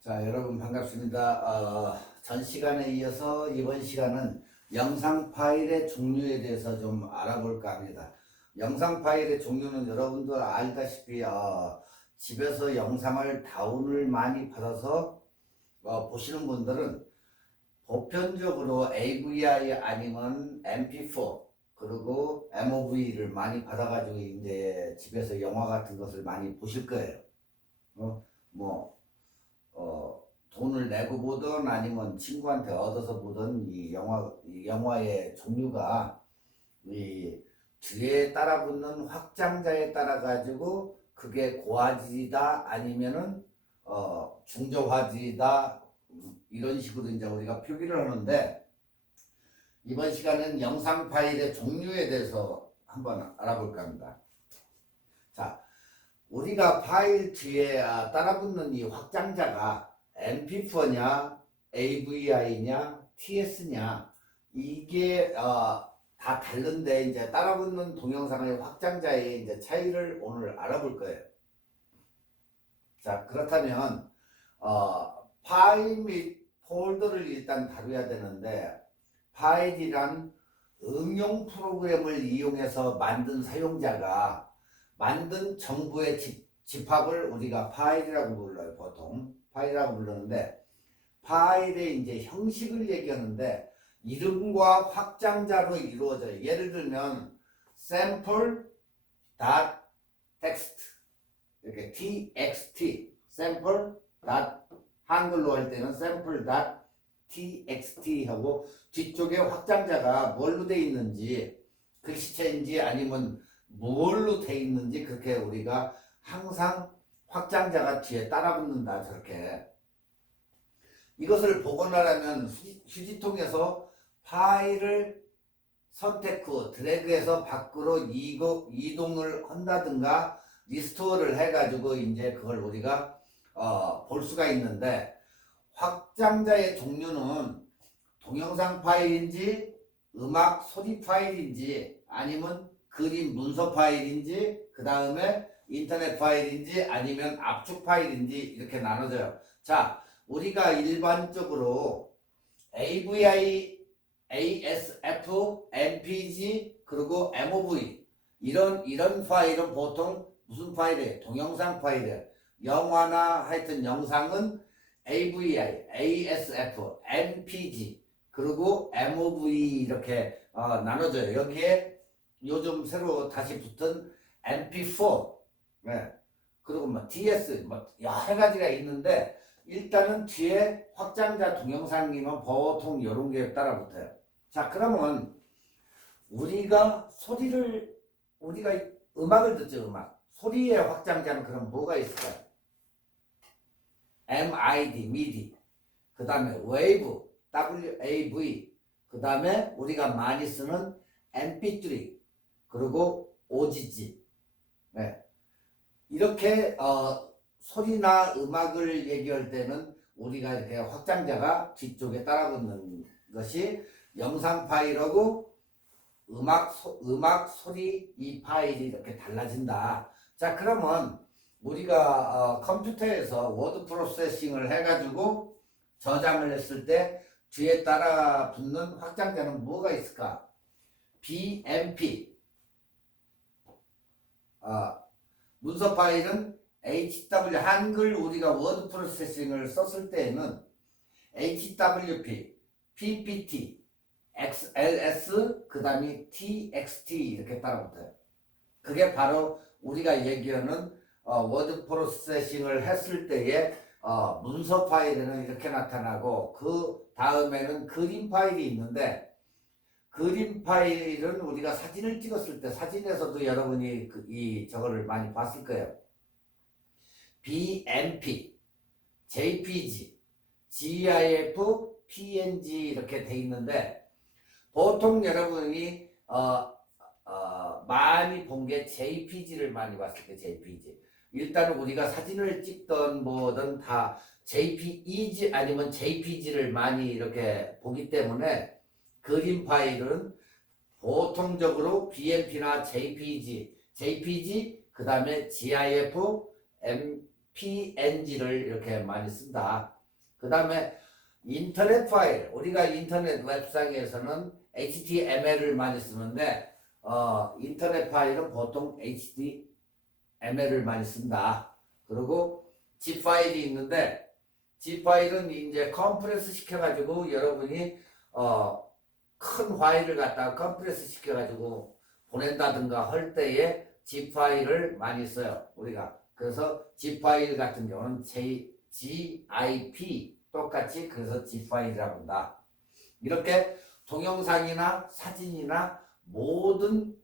자, 여러분 반갑습니다. 전 시간에 이어서 이번 시간은 영상 파일의 종류에 대해서 좀 알아볼까 합니다. 영상 파일의 종류는 여러분도 알다시피 집에서 영상을 다운을 많이 받아서 보시는 분들은 보편적으로 AVI 아니면 MP4 그리고 MOV를 많이 받아가지고 이제 집에서 영화 같은 것을 많이 보실 거예요. 뭐 돈을 내고 보든 아니면 친구한테 얻어서 보든 이 영화의 종류가 이 뒤에 따라 붙는 확장자에 따라 가지고 그게 고화질이다 아니면은 중저화질이다 이런 식으로 이제 우리가 표기를 하는데, 이번 시간은 영상 파일의 종류에 대해서 한번 알아볼까 합니다. 자, 우리가 파일 뒤에 따라붙는 이 확장자가 MP4냐, AVI냐, TS냐 이게 다 다른데 이제 따라붙는 동영상의 확장자의 이제 차이를 오늘 알아볼 거예요. 자, 그렇다면 파일 및 폴더를 일단 다뤄야 되는데, 파일이란 응용 프로그램을 이용해서 만든 사용자가 만든 정보의 집합을 우리가 파일이라고 불러요. 보통 파일이라고 부르는데, 파일의 이제 형식을 얘기하는데 이름과 확장자로 이루어져요. 예를 들면 sample.txt 이렇게 txt sample. 한글로 할 때는 sample.txt 하고 뒤쪽에 확장자가 뭘로 돼 있는지, 글씨체인지 아니면 뭘로 돼 있는지 그렇게 우리가 항상 확장자가 뒤에 따라 붙는다. 저렇게 이것을 복원하려면 휴지통에서 파일을 선택 후 드래그해서 밖으로 이동을 한다든가 리스토어를 해가지고 이제 그걸 우리가 볼 수가 있는데, 확장자의 종류는 동영상 파일인지 음악 소리 파일인지 아니면 그림 문서 파일인지 그 다음에 인터넷 파일인지 아니면 압축 파일인지 이렇게 나눠져요. 자, 우리가 일반적으로 AVI, ASF, MPG 그리고 MOV 이런 파일은 보통 무슨 파일이에요? 동영상 파일이에요. 영화나 하여튼 영상은 AVI, ASF, MPG 그리고 MOV 이렇게 나눠져요. 여기에 요즘 새로 다시 붙은 MP4, 네. 그리고 뭐 DS 여러 가지가 있는데, 일단은 뒤에 확장자 동영상이면 보통 이런 게 따라 붙어요. 자, 그러면 우리가 음악을 듣죠. 음악 소리의 확장자는 그럼 뭐가 있을까요? MID, 그 다음에 wave, WAV, 그 다음에 우리가 많이 쓰는 MP3, 그리고 OGG. 네. 이렇게 소리나 음악을 얘기할 때는 우리가 이렇게 확장자가 뒤쪽에 따라붙는 것이 영상 파일하고 음악, 소리 이 파일이 이렇게 달라진다. 자, 그러면 우리가 컴퓨터에서 워드 프로세싱을 해가지고 저장을 했을 때 뒤에 따라 붙는 확장자는 뭐가 있을까? BMP. 문서 파일은 HW, 한글 우리가 워드 프로세싱을 썼을 때에는 HWP, PPT, XLS, 그 다음에 TXT 이렇게 따라붙어요. 그게 바로 우리가 얘기하는 워드 프로세싱을 했을 때의 문서 파일에는 이렇게 나타나고, 그 다음에는 그림 파일이 있는데, 그림 파일은 우리가 사진을 찍었을 때 사진에서도 여러분이 저거를 많이 봤을 거예요. BMP, JPG, GIF, PNG 이렇게 돼 있는데, 보통 여러분이 많이 본 게 JPG를 많이 봤을 때 JPG. 일단 우리가 사진을 찍던 뭐든 다 JPEG 아니면 JPG를 많이 이렇게 보기 때문에, 그림 파일은 보통적으로 BMP나 JPG, 그 다음에 GIF, PNG를 이렇게 많이 쓴다. 그 다음에 인터넷 파일, 우리가 인터넷 웹상에서는 HTML을 많이 쓰는데 인터넷 파일은 보통 HTML을 많이 쓴다. 그리고 zip 파일이 있는데 zip 파일은 이제 컴프레스 시켜가지고 여러분이 큰 파일을 갖다가 컴프레스 시켜가지고 보낸다든가 할 때에 zip 파일을 많이 써요. 우리가. 그래서 zip 파일 같은 경우는 GIP 똑같이 그래서 zip 파일이라고 한다. 이렇게 동영상이나 사진이나 모든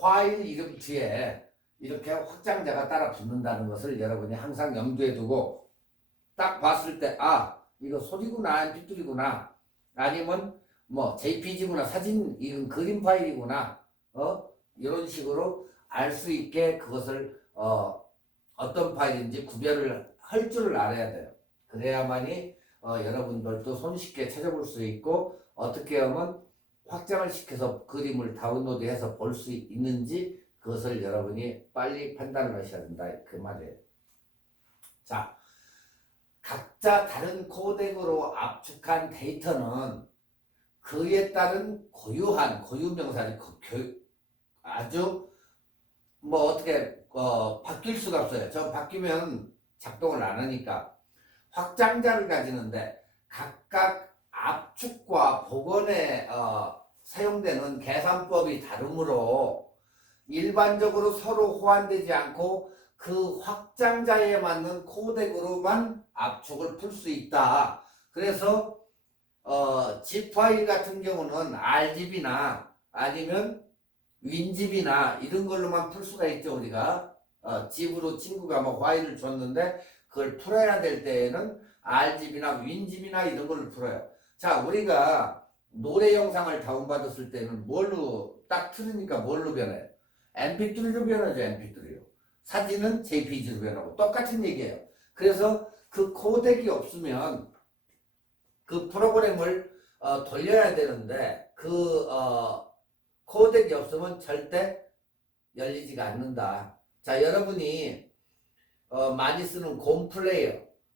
파일 이름 뒤에 이렇게 확장자가 따라 붙는다는 것을 여러분이 항상 염두에 두고 딱 봤을 때 이거 소리구나 mp3구나 아니면 뭐 JPG구나 사진 이건 그림 파일이구나 이런 식으로 알 수 있게 그것을 어떤 파일인지 구별을 할 줄을 알아야 돼요. 그래야만이 여러분들도 손쉽게 찾아볼 수 있고 어떻게 하면 확장을 시켜서 그림을 다운로드해서 볼 수 있는지 그것을 여러분이 빨리 판단을 하셔야 된다 그 말이에요. 자, 각자 다른 코덱으로 압축한 데이터는 그에 따른 고유한 고유명사를 아주 뭐 어떻게 바뀔 수가 없어요. 저 바뀌면 작동을 안 하니까 확장자를 가지는데 각각 압축과 복원에 사용되는 계산법이 다르므로 일반적으로 서로 호환되지 않고 그 확장자에 맞는 코덱으로만 압축을 풀 수 있다. 그래서 zip 파일 같은 경우는 RGB나 아니면 윈집이나 이런 걸로만 풀 수가 있죠. 우리가 집으로 친구가 뭐 파일을 줬는데 그걸 풀어야 될 때에는 RGB나 윈집이나 이런 걸로 풀어요. 자, 우리가 노래 영상을 다운받았을 때는 뭘로 딱 틀으니까 뭘로 변해요? mp3로 변하죠. mp3로. 사진은 jpg로 변하고 똑같은 얘기예요. 그래서 그 코덱이 없으면 그 프로그램을 돌려야 되는데 그 코덱이 없으면 절대 열리지가 않는다. 자, 여러분이 많이 쓰는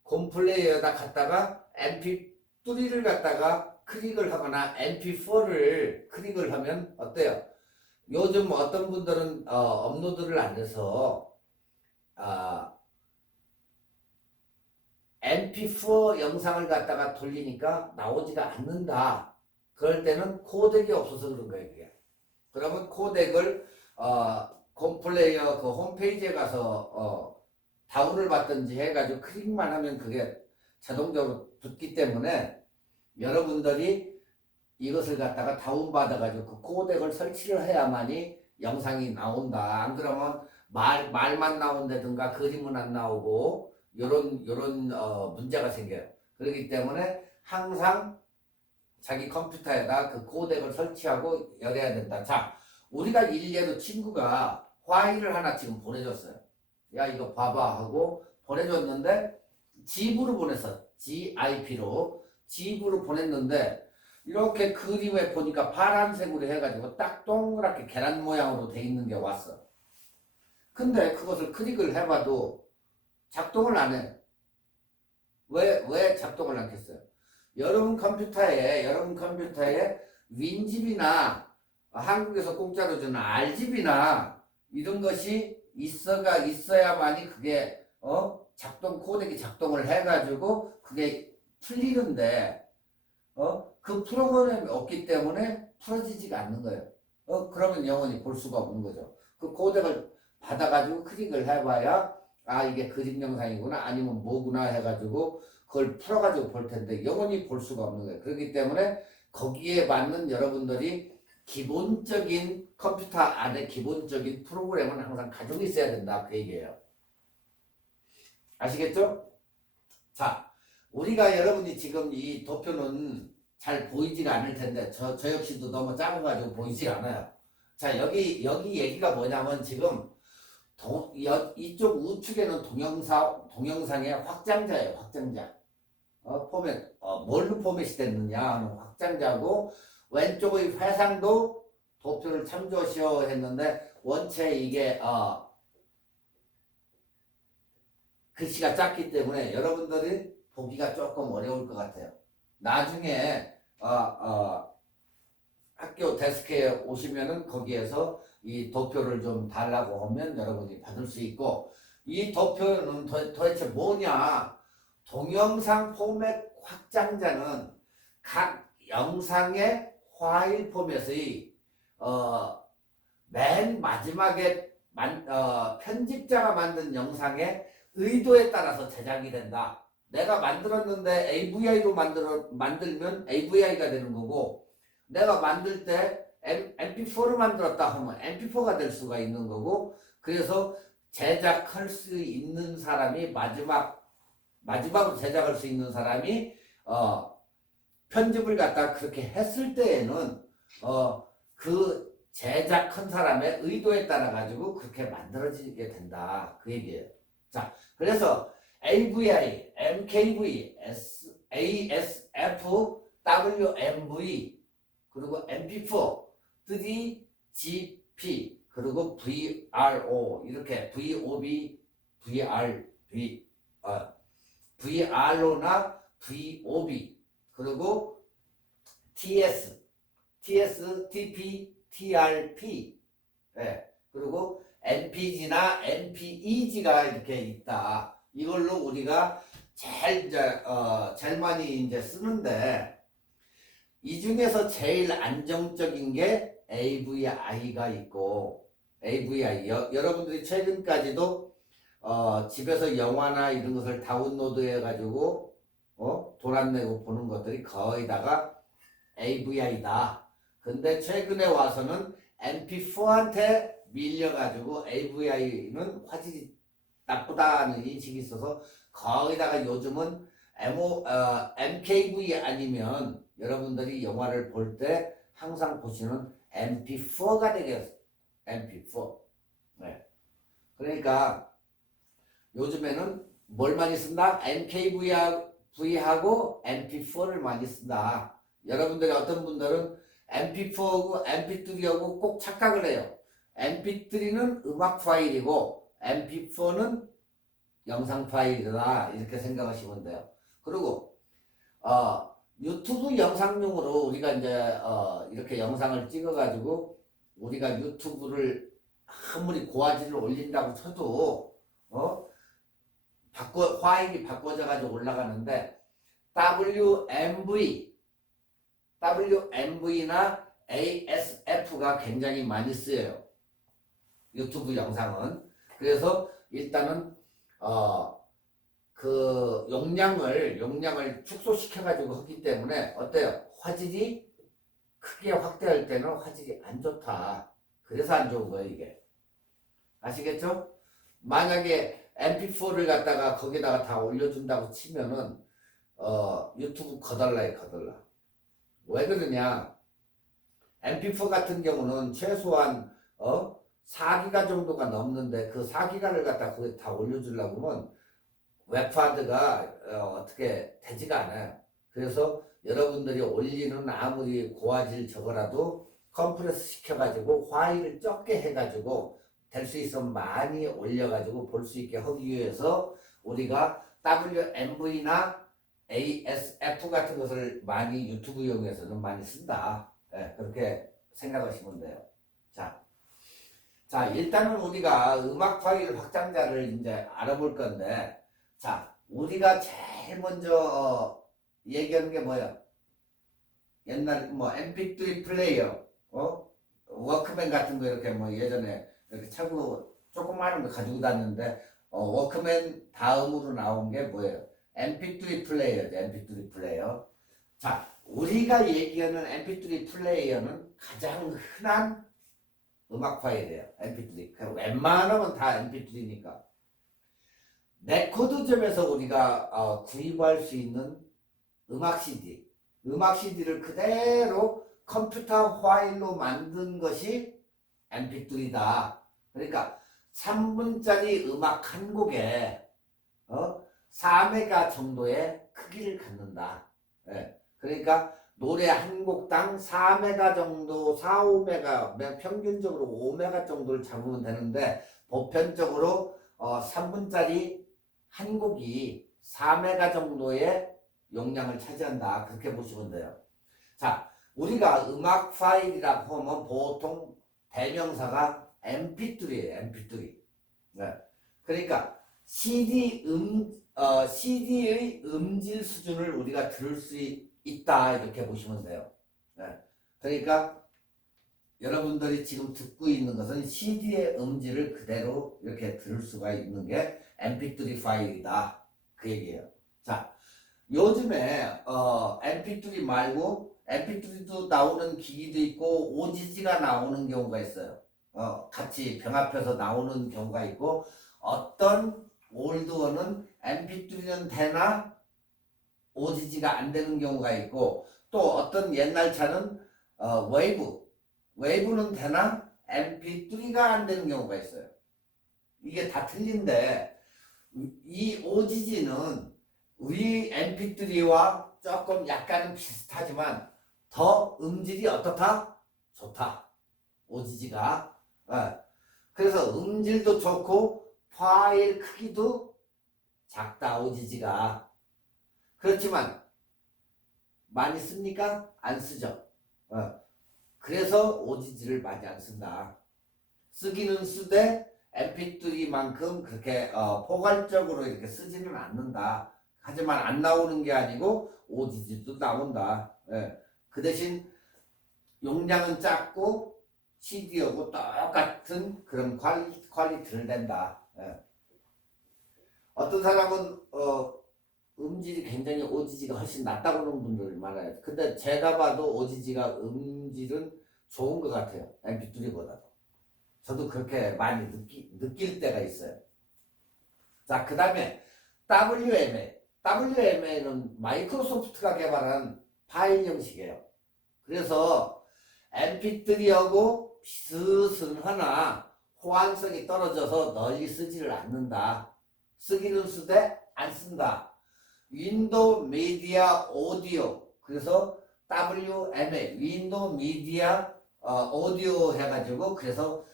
곰플레이어에다 갖다가 mp3를 갖다가 클릭을 하거나 mp4를 클릭을 하면 어때요? 요즘 어떤 분들은 업로드를 안 해서 mp4 영상을 갖다가 돌리니까 나오지가 않는다. 그럴 때는 코덱이 없어서 그런 거예요. 그게. 그러면 코덱을 곰플레이어 그 홈페이지에 가서 다운을 받든지 해가지고 클릭만 하면 그게 자동적으로 붙기 때문에 여러분들이 이것을 갖다가 다운받아가지고 그 코덱을 설치를 해야만이 영상이 나온다. 안 그러면 말만 나온다든가 그림은 안 나오고 요런 문제가 생겨요. 그렇기 때문에 항상 자기 컴퓨터에다 그 코덱을 설치하고 열어야 된다. 자, 우리가 일례로 친구가 파일을 하나 지금 보내줬어요. 야, 이거 봐봐 하고 보내줬는데 집으로 보냈어. GIP로 집으로 보냈는데 이렇게 그림에 보니까 파란색으로 해가지고 딱 동그랗게 계란 모양으로 돼 있는 게 왔어. 근데 그것을 클릭을 해봐도 작동을 안 해. 왜 작동을 안 했어요? 여러분 컴퓨터에 윈집이나 한국에서 공짜로 주는 RGB나 이런 것이 있어야만이 그게 코덱이 작동을 해가지고 그게 풀리는데 그 프로그램이 없기 때문에 풀어지지가 않는 거예요. 그러면 영원히 볼 수가 없는 거죠. 그 코덱을 받아가지고 클릭을 해봐야 이게 그림 영상이구나 아니면 뭐구나 해가지고 그걸 풀어가지고 볼 텐데 영원히 볼 수가 없는 거예요. 그렇기 때문에 거기에 맞는 여러분들이 기본적인 컴퓨터 안에 기본적인 프로그램은 항상 가지고 있어야 된다. 그 얘기예요. 아시겠죠? 자, 우리가 여러분이 지금 이 도표는 잘 보이지가 않을 텐데 저 역시도 너무 작아가지고 보이지 않아요. 자, 여기 얘기가 뭐냐면 지금 이쪽 우측에는 동영상의 확장자예요. 확장자. 포맷, 뭘로 포맷이 됐느냐 하는 확장자고 왼쪽의 회상도 도표를 참조하셔 했는데 원체 이게 글씨가 작기 때문에 여러분들이 보기가 조금 어려울 것 같아요. 나중에 학교 데스크에 오시면은 거기에서 이 도표를 좀 달라고 하면 여러분이 받을 수 있고, 이 도표는 도대체 뭐냐? 동영상 포맷 확장자는 각 영상의 파일 포맷의 맨 마지막에 편집자가 만든 영상의 의도에 따라서 제작이 된다. 내가 만들었는데 AVI로 만들면 AVI가 되는 거고, 내가 만들 때 MP4를 만들었다 하면 MP4가 될 수가 있는 거고, 그래서 제작할 수 있는 사람이 마지막으로 제작할 수 있는 사람이 편집을 갖다 그렇게 했을 때에는 그 제작한 사람의 의도에 따라 가지고 그렇게 만들어지게 된다, 그 얘기예요. 자, 그래서 AVI, MKV, ASF, WMV, 그리고 MP4, 3GP, 그리고 VRO, 이렇게 VOB, VRO나 VOB, 그리고 TS, TP, TRP, 네. 그리고 MPG나 MPEG가 이렇게 있다. 이걸로 우리가 제일 많이 이제 쓰는데, 이 중에서 제일 안정적인 게 AVI가 있고, AVI 여러분들이 최근까지도 집에서 영화나 이런 것을 다운로드 해가지고 돈 안 내고 보는 것들이 거의 다가 AVI다. 근데 최근에 와서는 MP4한테 밀려가지고 AVI는 화질이 나쁘다는 인식이 있어서 거기다가 요즘은 MKV 아니면 여러분들이 영화를 볼 때 항상 보시는 MP4가 되겠어요. MP4. 네. 그러니까 요즘에는 뭘 많이 쓴다? MKV하고 MP4를 많이 쓴다. 여러분들이 어떤 분들은 MP4하고 MP3하고 꼭 착각을 해요. MP3는 음악 파일이고 MP4는 영상 파일이다, 이렇게 생각하시면 돼요. 그리고 유튜브 영상용으로 우리가 이제 이렇게 영상을 찍어가지고 우리가 유튜브를 아무리 고화질을 올린다고 쳐도 파일이 바꿔져가지고 올라가는데, WMV나 ASF가 굉장히 많이 쓰여요, 유튜브 영상은. 그래서 일단은 그 용량을 축소시켜 가지고 하기 때문에 어때요? 화질이 크게 확대할 때는 화질이 안 좋다. 그래서 안 좋은 거예요, 이게. 아시겠죠? 만약에 MP4를 갖다가 거기다가 다 올려준다고 치면은 유튜브 거덜나요, 거덜나. 왜 그러냐? MP4 같은 경우는 최소한 4기가 정도가 넘는데, 그 4기가를 갖다 거기 다 올려주려고 하면 웹하드가 어떻게 되지가 않아요. 그래서 여러분들이 올리는 아무리 고화질 저거라도 컴프레스 시켜가지고 파일을 적게 해가지고 될 수 있으면 많이 올려가지고 볼 수 있게 하기 위해서 우리가 WMV나 ASF 같은 것을 많이 유튜브용에서는 많이 쓴다. 네, 그렇게 생각하시면 돼요. 자, 일단은 우리가 음악 파일 확장자를 이제 알아볼 건데, 자, 우리가 제일 먼저 얘기하는 게 뭐야? 옛날 MP3 플레이어, 워크맨 같은 거 이렇게 예전에 이렇게 차고 조그마한 거 가지고 다녔는데, 워크맨 다음으로 나온 게 뭐예요? MP3 플레이어죠, MP3 플레이어. 자, 우리가 얘기하는 MP3 플레이어는 가장 흔한 음악 파일이에요, MP3. 웬만하면 다 MP3니까. 레코드점에서 우리가 구입할 수 있는 음악 CD를 그대로 컴퓨터 파일로 만든 것이 MP3다. 그러니까 3분짜리 음악 한 곡에 4메가 정도의 크기를 갖는다. 네. 그러니까 노래 한 곡당 4메가 정도, 4, 5메가, 평균적으로 5메가 정도를 잡으면 되는데, 보편적으로 3분짜리 한 곡이 4메가 정도의 용량을 차지한다. 그렇게 보시면 돼요. 자, 우리가 음악 파일이라고 하면 보통 대명사가 mp3예요. mp3. 네. 그러니까 CD의 음질 수준을 우리가 들을 수 있다. 이렇게 보시면 돼요. 네. 그러니까 여러분들이 지금 듣고 있는 것은 CD의 음질을 그대로 이렇게 들을 수가 있는 게 mp3 파일이다. 그 얘기예요. 자, 요즘에 mp3 말고 mp3도 나오는 기기도 있고 OGG가 나오는 경우가 있어요. 같이 병합해서 나오는 경우가 있고, 어떤 올드어는 mp3는 되나 OGG가 안 되는 경우가 있고, 또 어떤 옛날 차는 웨이브는 되나 mp3가 안 되는 경우가 있어요. 이게 다 틀린데, 이 OGG는 우리 mp3와 조금 약간은 비슷하지만 더 음질이 어떻다? 좋다. OGG가. 그래서 음질도 좋고 파일 크기도 작다. OGG가. 그렇지만 많이 씁니까? 안 쓰죠. 그래서 OGG를 많이 안 쓴다. 쓰기는 쓰되 mp3만큼 그렇게 포괄적으로 이렇게 쓰지는 않는다. 하지만 안 나오는 게 아니고 OGG도 나온다. 그 대신 용량은 작고 CD하고 똑같은 그런 퀄리티를 낸다. 어떤 사람은 음질이 굉장히 OGG가 훨씬 낫다고 하는 분들 많아요. 근데 제가 봐도 OGG가 음질은 좋은 것 같아요. mp3보다도. 저도 그렇게 많이 느낄 때가 있어요. 자, 그 다음에 WMA. WMA는 마이크로소프트가 개발한 파일 형식이에요. 그래서 mp3하고 비슷하나 호환성이 떨어져서 널리 쓰지를 않는다. 쓰기는 쓰되 안 쓴다. 윈도우 미디어 오디오. 그래서 WMA, 윈도우 미디어 오디오 해가지고 그래서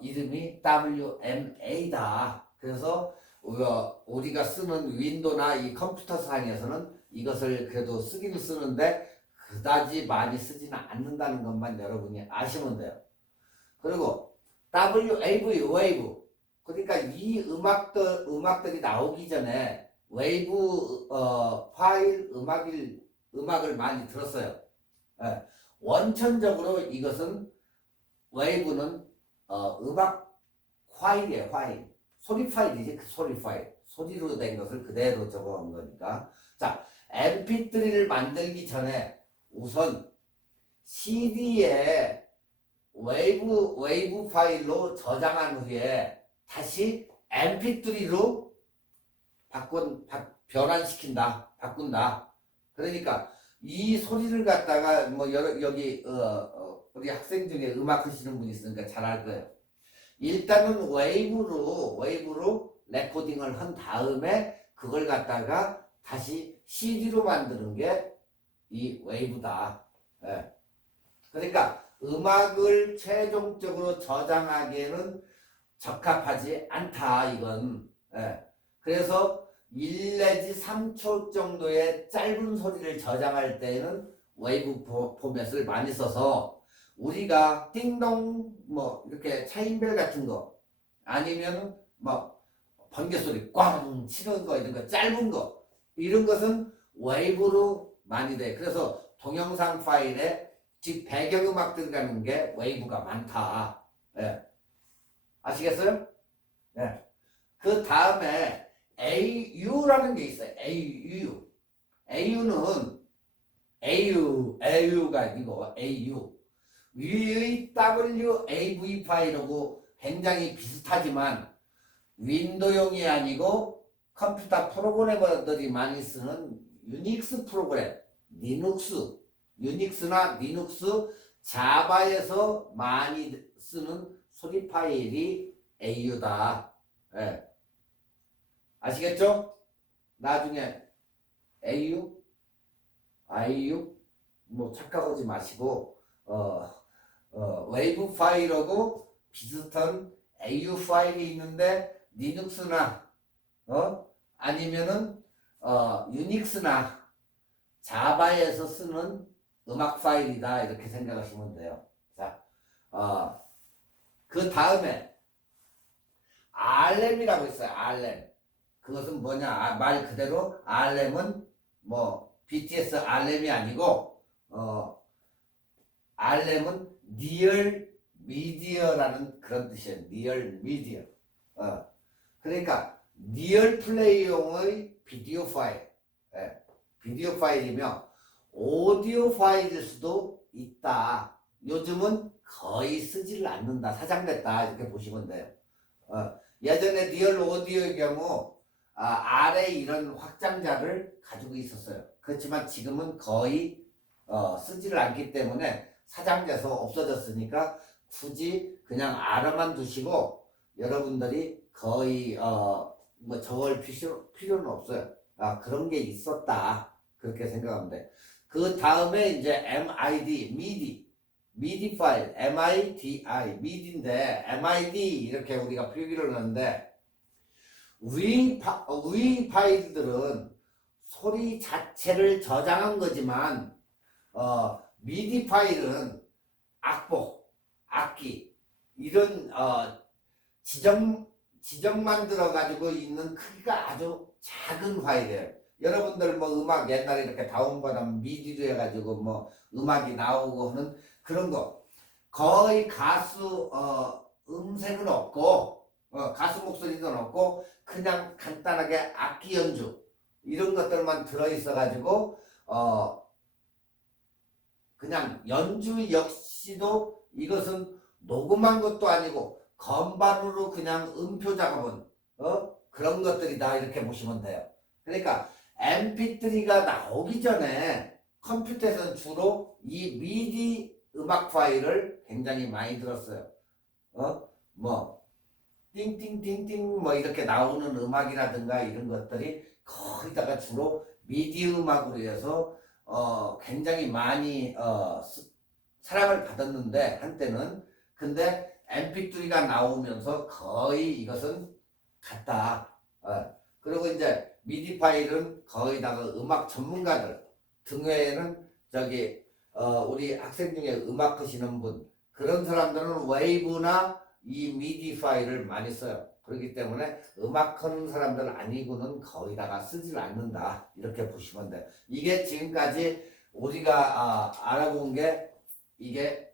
이름이 WMA다. 그래서 우리가 쓰는 윈도우나 이 컴퓨터 상에서는 이것을 그래도 쓰기는 쓰는데 그다지 많이 쓰지는 않는다는 것만 여러분이 아시면 돼요. 그리고 웨이브. 그러니까 이 음악들이 나오기 전에 웨이브 파일 음악을 많이 들었어요. 원천적으로 이것은 웨이브는 음악 파일이에요. 파일. 소리 파일이지. 그 소리 파일. 소리로 된 것을 그대로 적어온 거니까. 자, mp3를 만들기 전에 우선 CD에 웨이브 파일로 저장한 후에 다시 mp3로 변환시킨다. 바꾼다. 그러니까 이 소리를 갖다가 뭐 여기 우리 학생 중에 음악 하시는 분이 있으니까 잘 알 거예요. 일단은 웨이브로 레코딩을 한 다음에 그걸 갖다가 다시 CD로 만드는 게 이 웨이브다. 그러니까 음악을 최종적으로 저장하기에는 적합하지 않다. 이건. 그래서 1 내지 3초 정도의 짧은 소리를 저장할 때는 웨이브 포맷을 많이 써서 우리가 띵동 뭐 이렇게 차인벨 같은 거 아니면 뭐 번개 소리 꽝 치는 거 이런 거 짧은 거 이런 것은 웨이브로 많이 돼. 그래서 동영상 파일에 즉 배경음악 들어가는 게 웨이브가 많다. 아시겠어요? 그 다음에 AU라는 게 있어요. AU가 아니고 AU. 위의 WAV 파일하고 굉장히 비슷하지만 윈도우용이 아니고 컴퓨터 프로그래머들이 많이 쓰는 유닉스 프로그램, 유닉스나 리눅스, 자바에서 많이 쓰는 소리 파일이 AU다. 아시겠죠? 나중에 AU, IU 뭐 착각하지 마시고 웨이브 파일하고 비슷한 AU 파일이 있는데 리눅스나 아니면은 유닉스나 자바에서 쓰는 음악 파일이다 이렇게 생각하시면 돼요. 자, 그 다음에 RM이라고 있어요. RM. 그것은 뭐냐? 말 그대로 RM은 뭐 BTS RM이 아니고 RM은 Near Media라는 그런 뜻이에요. Near Media. 그러니까 Near 플레이용의 비디오 파일. 예, 비디오 파일이며 오디오 파일일 수도 있다. 요즘은 거의 쓰지를 않는다. 사장됐다. 이렇게 보시면 돼요. 예전에 리얼 오디오의 경우 RA 이런 확장자를 가지고 있었어요. 그렇지만 지금은 거의 쓰지를 않기 때문에 사장돼서 없어졌으니까 굳이 그냥 R만 두시고 여러분들이 거의 뭐 적을 필요는 없어요. 그런 게 있었다. 그렇게 생각하면 돼. 그 다음에 이제 MID 파일, MIDI, MID인데, MID 이렇게 우리가 표기를 하는데, 위 파일들은 소리 자체를 저장한 거지만, 미디 파일은 악보, 악기, 이런, 지정만 들어가지고 있는 크기가 아주 작은 파일이에요. 여러분들 뭐 음악 옛날에 이렇게 다운받으면 미디로 해가지고 뭐 음악이 나오고 하는 그런 거 거의 가수 음색은 없고 가수 목소리도 없고 그냥 간단하게 악기 연주 이런 것들만 들어있어 가지고 그냥 연주 역시도 이것은 녹음한 것도 아니고 건반으로 그냥 음표 작업은 그런 것들이다 이렇게 보시면 돼요. 그러니까 MP3가 나오기 전에 컴퓨터에서는 주로 이 미디 음악 파일을 굉장히 많이 들었어요. 뭐 띵띵띵띵 뭐 이렇게 나오는 음악이라든가 이런 것들이 거기다가 주로 미디 음악으로 해서 굉장히 많이 사랑을 받았는데 한때는 근데 MP3가 나오면서 거의 이것은 같다. 그리고 이제 미디 파일은 거의다가 음악 전문가들 등외에는 저기 우리 학생 중에 음악 하시는 분 그런 사람들은 웨이브나 이 미디 파일을 많이 써요. 그렇기 때문에 음악 하는 사람들 아니고는 거의다가 쓰질 않는다 이렇게 보시면 돼요. 이게 지금까지 우리가 알아본 게 이게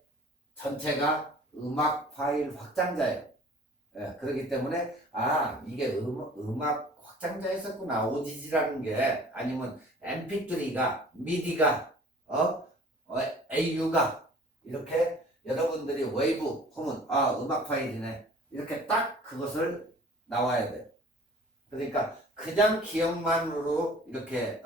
전체가 음악 파일 확장자예요. 예, 그렇기 때문에 이게 음악 확장자 있었구나. OGG라는 게 아니면 MP3가 미디가 AU가 이렇게 여러분들이 웨이브 하면 음악 파일이네. 이렇게 딱 그것을 나와야 돼. 그러니까 그냥 기억만으로 이렇게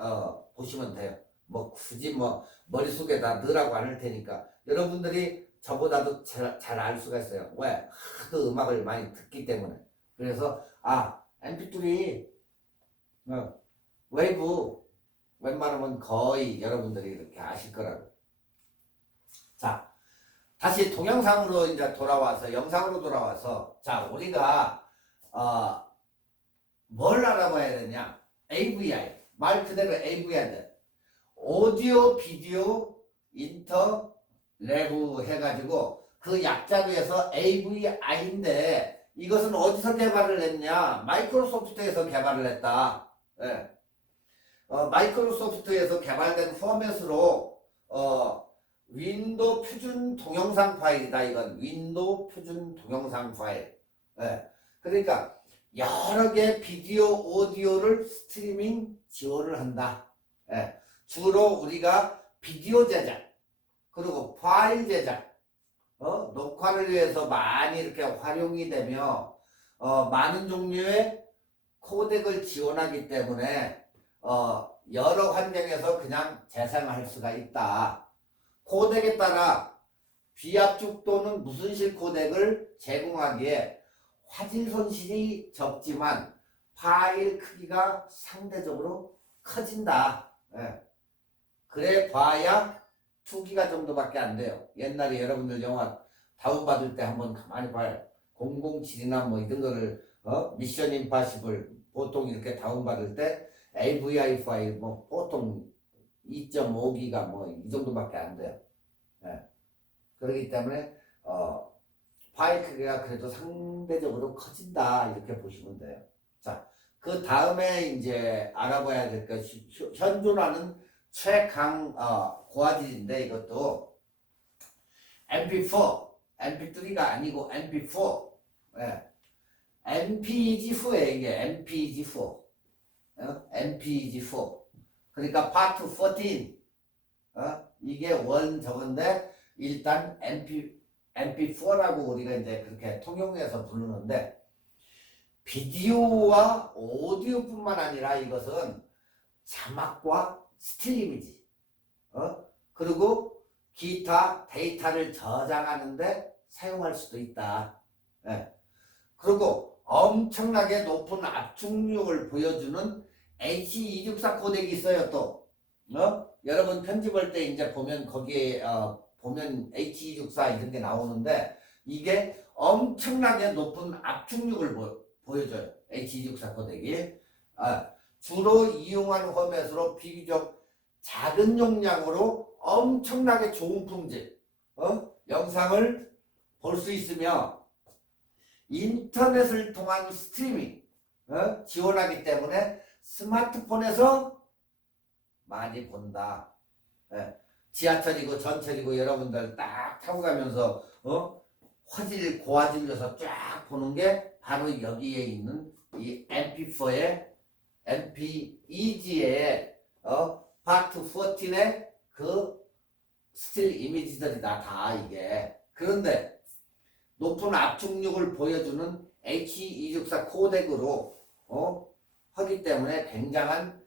보시면 돼요. 뭐 굳이 뭐 머릿속에다 넣으라고 안 할 테니까 여러분들이 저보다도 잘 알 수가 있어요. 왜? 하도 음악을 많이 듣기 때문에. 그래서 MP3 웨이브 웬만하면 거의 여러분들이 이렇게 아실 거라고. 자, 다시 동영상으로 이제 돌아와서 영상으로 돌아와서 자 우리가 뭘 알아봐야 되냐? AVI 말 그대로 AVI 오디오 비디오 인터 레브 해가지고 그 약자로 해서 AVI인데 이것은 어디서 개발을 했냐? 마이크로소프트에서 개발을 했다. 예. 마이크로소프트에서 개발된 포맷으로 윈도우 표준 동영상 파일이다. 이건 윈도우 표준 동영상 파일. 예. 그러니까 여러 개 비디오 오디오를 스트리밍 지원을 한다. 예. 주로 우리가 비디오 제작 그리고 파일 제작 녹화를 위해서 많이 이렇게 활용이 되며 많은 종류의 코덱을 지원하기 때문에 여러 환경에서 그냥 재생할 수가 있다. 코덱에 따라 비압축 또는 무순실 코덱을 제공하기에 화질 손실이 적지만 파일 크기가 상대적으로 커진다. 예. 그래 봐야 2기가 정도밖에 안 돼요. 옛날에 여러분들 영화 다운받을 때 한번 가만히 봐요. 007이나 뭐 이런 거를 미션 임파시블 보통 이렇게 다운받을 때 AVI 파일 뭐 보통 2.5기가 뭐 이 정도밖에 안 돼요. 예. 그렇기 때문에 파일 크기가 그래도 상대적으로 커진다 이렇게 보시면 돼요. 자, 그 다음에 이제 알아봐야 될 것이 현존하는 최강 고화질인데 이것도 MP4, MP3가 아니고 MP4. 예. MPEG4에 이게 MPEG4. MPEG4. 그러니까 파트 14. 이게 원 저건데 일단 MP4라고 우리가 이제 그렇게 통용해서 부르는데 비디오와 오디오뿐만 아니라 이것은 자막과 스틸 이미지, 그리고 기타 데이터를 저장하는데 사용할 수도 있다. 예. 그리고 엄청나게 높은 압축력을 보여주는 H264 코덱이 있어요. 또 여러분 편집할 때 이제 보면 거기에 보면 H264 이런 게 나오는데 이게 엄청나게 높은 압축력을 보여줘요. H264 코덱이 주로 이용하는 포맷으로 비교적 작은 용량으로 엄청나게 좋은 품질 영상을 볼 수 있으며 인터넷을 통한 스트리밍 지원하기 때문에 스마트폰에서 많이 본다. 지하철이고 전철이고 여러분들 딱 타고 가면서 화질 고화질려서 쫙 보는 게 바로 여기에 있는 이 MP4의 MP2G의 파트 14의 그 스틸 이미지들이다 다 이게. 그런데 높은 압축력을 보여주는 H264 코덱으로 하기 때문에 굉장한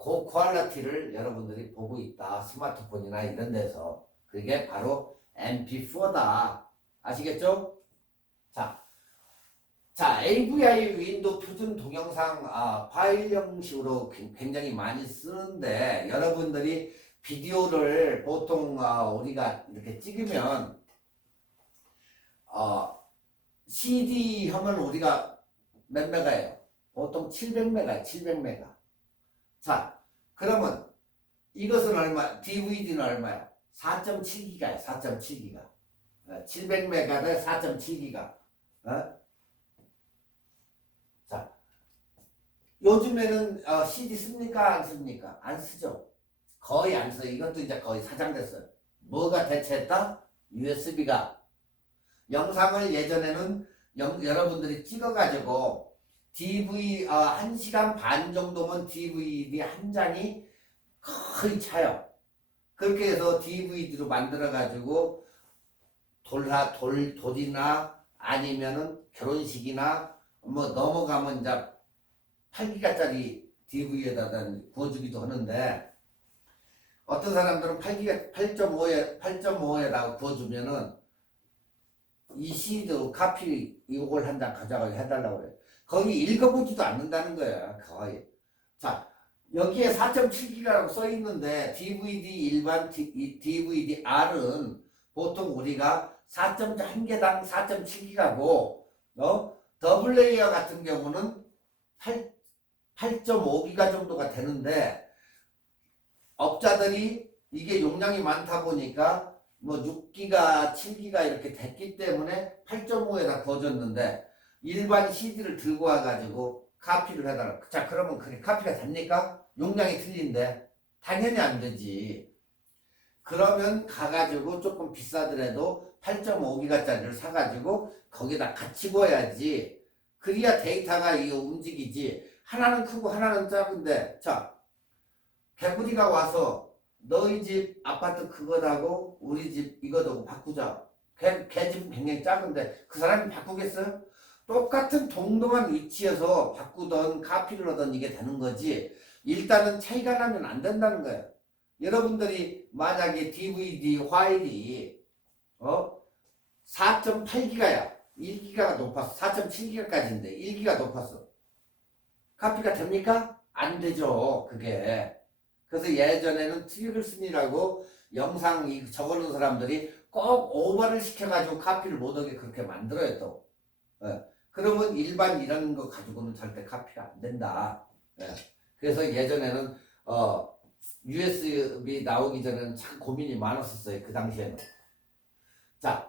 고퀄리티를 여러분들이 보고 있다. 스마트폰이나 이런 데서. 그게 바로 MP4다. 아시겠죠? 자, AVI 윈도우 표준 동영상 파일 형식으로 굉장히 많이 쓰는데 여러분들이 비디오를 보통 우리가 이렇게 찍으면 CD 하면 우리가 몇 메가예요? 보통 700메가, 700메가. 자, 그러면 이것은 얼마? DVD는 얼마야? 4.7기가야, 4.7기가. 700메가 대 4.7기가. 자, 요즘에는 CD 씁니까? 안 씁니까? 안 쓰죠. 거의 안 써요. 이것도 이제 거의 사장됐어요. 뭐가 대체했다? USB가. 영상을 예전에는 여러분들이 찍어가지고 DV 1시간 반 정도면 DVD 한 장이 거의 차요. 그렇게 해서 DVD로 만들어가지고 돌이나 아니면은 결혼식이나 뭐 넘어가면 이제 8기가짜리 DV에다 구워주기도 하는데 어떤 사람들은 8.5에다가 구워주면은 이 CD도 카피 이걸 한 장 가져가게 해달라고 그래요. 거기 읽어보지도 않는다는 거야 거의. 자, 여기에 4.7기가라고 써 있는데 DVD 일반 DVD R은 보통 우리가 4.1개당 4.7기가고 더블 레이어 같은 경우는 8.5기가 정도가 되는데 업자들이 이게 용량이 많다 보니까 뭐 6기가, 7기가 이렇게 됐기 때문에 8.5에다 거졌는데 일반 CD를 들고 와가지고 카피를 해달라. 자, 그러면 그게 카피가 됩니까? 용량이 틀린데 당연히 안 되지. 그러면 가가지고 조금 비싸더라도 8.5기가짜리를 사가지고 거기다 같이 구워야지. 그래야 데이터가 움직이지. 하나는 크고 하나는 작은데 자, 개구리가 와서 너희 집 아파트 그거다고 우리 집 이거다고 바꾸자. 걔 집은 굉장히 작은데 그 사람이 바꾸겠어요? 똑같은 동등한 위치에서 바꾸던 카피를 하던 이게 되는 거지. 일단은 차이가 나면 안 된다는 거예요. 여러분들이 만약에 DVD 파일이 4.8기가야. 1기가가 높았어. 4.7기가까지인데 1기가 높았어. 카피가 됩니까? 안 되죠. 그게. 그래서 예전에는 트리글슨이라고 영상 적어놓은 사람들이 꼭 오버를 시켜가지고 카피를 못하게 그렇게 만들어요 또. 그러면 일반 이런 거 가지고는 절대 카피가 안 된다. 예. 그래서 예전에는 USB 나오기 전에는 참 고민이 많았었어요. 그 당시에는. 자,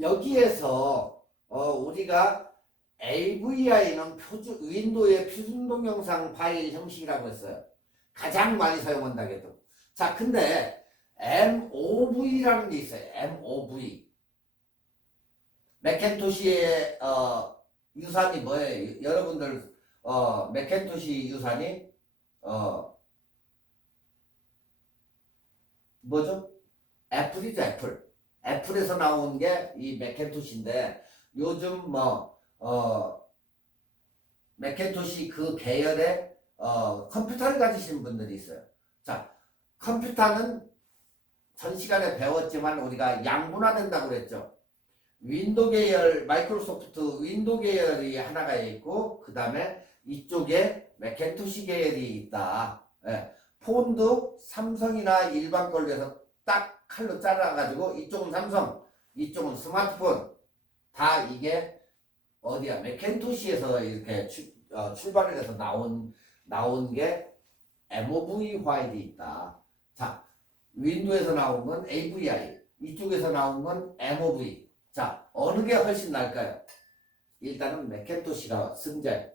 여기에서 우리가 AVI는 윈도우의 표준 동영상 파일 형식이라고 했어요. 가장 많이 사용한다고 했죠. 자, 근데 MOV라는 게 있어요. MOV. 맥킨토시의 유산이 뭐예요? 여러분들 맥킨토시 유산이 뭐죠? 애플이죠, 애플. 애플에서 나온 게 이 맥킨토시인데 요즘 맥킨토시 그 계열의 컴퓨터를 가지신 분들이 있어요. 자, 컴퓨터는 전 시간에 배웠지만 우리가 양분화된다고 그랬죠. 윈도우 계열, 마이크로소프트 윈도우 계열이 하나가 있고 그 다음에 이쪽에 맥킨토시 계열이 있다. 예. 폰도 삼성이나 일반 걸로 해서 딱 칼로 잘라가지고 이쪽은 삼성, 이쪽은 스마트폰 다 이게 어디야? 맥킨토시에서 이렇게 출발을 해서 나온 게 MOV 파일이 있다. 자, 윈도우에서 나온 건 AVI, 이쪽에서 나온 건 MOV. 자, 어느 게 훨씬 나을까요? 일단은 맥킨토시가 승자.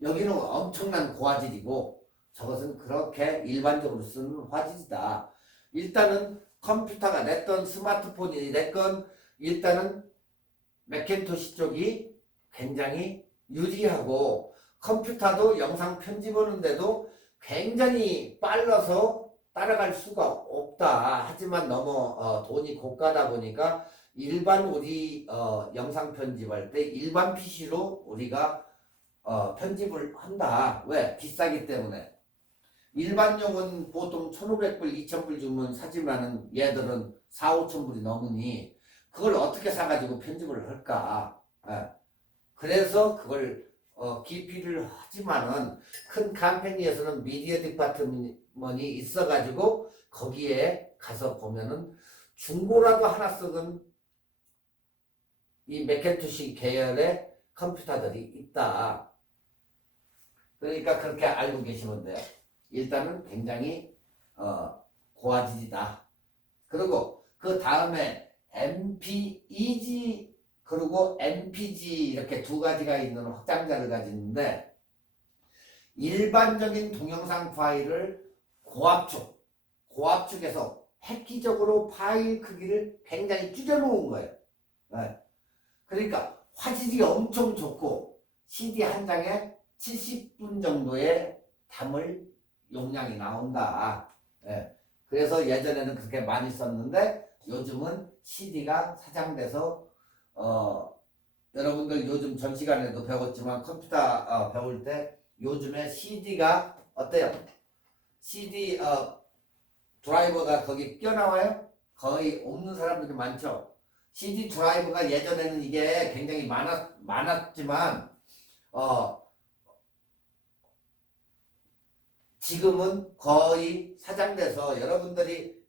여기는 엄청난 고화질이고 저것은 그렇게 일반적으로 쓰는 화질이다. 일단은 컴퓨터가 냈던 스마트폰이 냈건 일단은 맥킨토시 쪽이 굉장히 유리하고 컴퓨터도 영상 편집하는데도 굉장히 빨라서 따라갈 수가 없다. 하지만 너무 돈이 고가다 보니까 일반 우리 영상 편집할 때 일반 PC로 우리가 편집을 한다. 왜? 비싸기 때문에. 일반용은 보통 1,500불, 2,000불 주면 사지만은 얘들은 4, 5,000불이 넘으니 그걸 어떻게 사가지고 편집을 할까? 예. 그래서 그걸 기피를 하지만은 큰 컴퍼니에서는 미디어 디파트먼이 있어가지고 거기에 가서 보면은 중고라도 하나 쓰던 이 맥킨토시 계열의 컴퓨터들이 있다. 그러니까 그렇게 알고 계시면 돼요. 일단은 굉장히 고화질이다. 그리고 그 다음에 MPEG 그리고 MPG 이렇게 두 가지가 있는 확장자를 가지는데 일반적인 동영상 파일을 고압축에서 획기적으로 파일 크기를 굉장히 줄여놓은 거예요. 네. 그러니까 화질이 엄청 좋고 CD 한 장에 70분 정도의 담을 용량이 나온다. 예. 그래서 예전에는 그렇게 많이 썼는데 요즘은 CD가 사장돼서 여러분들 요즘 전 시간에도 배웠지만 컴퓨터 배울 때 요즘에 CD가 어때요? CD 드라이버가 거기 껴나와요? 거의 없는 사람들이 많죠. CD 드라이버가 예전에는 이게 굉장히 많았지만 지금은 거의 사장돼서 여러분들이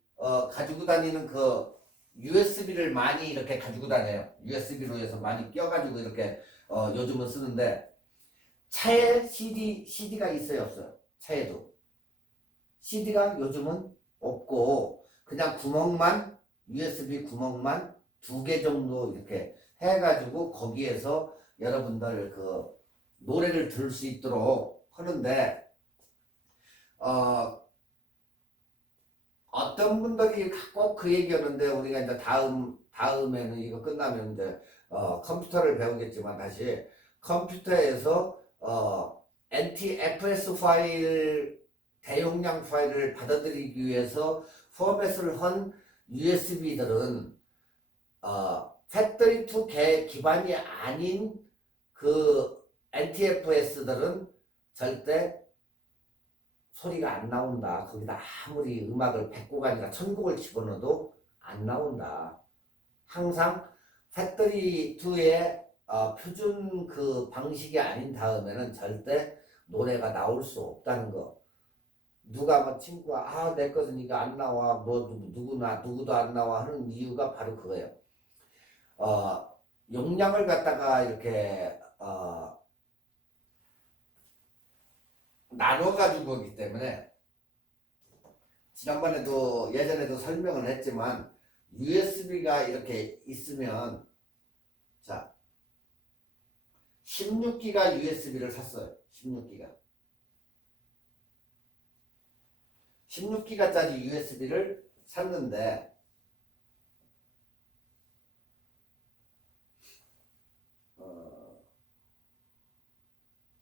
가지고 다니는 그 USB를 많이 이렇게 가지고 다녀요. USB로 해서 많이 껴가지고 이렇게 요즘은 쓰는데 차에 CD가 있어요, 없어요? 차에도 CD가 요즘은 없고 그냥 USB 구멍만 2개 정도 이렇게 해가지고 거기에서 여러분들 그 노래를 들을 수 있도록 하는데 어떤 분들이 꼭 그 얘기하는데 우리가 이제 다음에는 이거 끝나면 이제 컴퓨터를 배우겠지만 다시 컴퓨터에서 NTFS 파일 대용량 파일을 받아들이기 위해서 포맷을 한 USB들은 팩토리 투 기반이 아닌 그 NTFS들은 절대 소리가 안 나온다. 거기다 아무리 음악을 100곡 아니라 1000곡을 집어넣어도 안 나온다. 항상 팩토리 2의 표준 그 방식이 아닌 다음에는 절대 노래가 나올 수 없다는 거. 누가 뭐 친구가 내 것은 이거 안 나와 뭐 누구도 안 나와 하는 이유가 바로 그거예요. 용량을 갖다가 이렇게 나눠 가지고 오기 때문에 지난번에도 예전에도 설명을 했지만 USB가 이렇게 있으면 자 16기가 USB를 샀어요. 16기가짜리 USB를 샀는데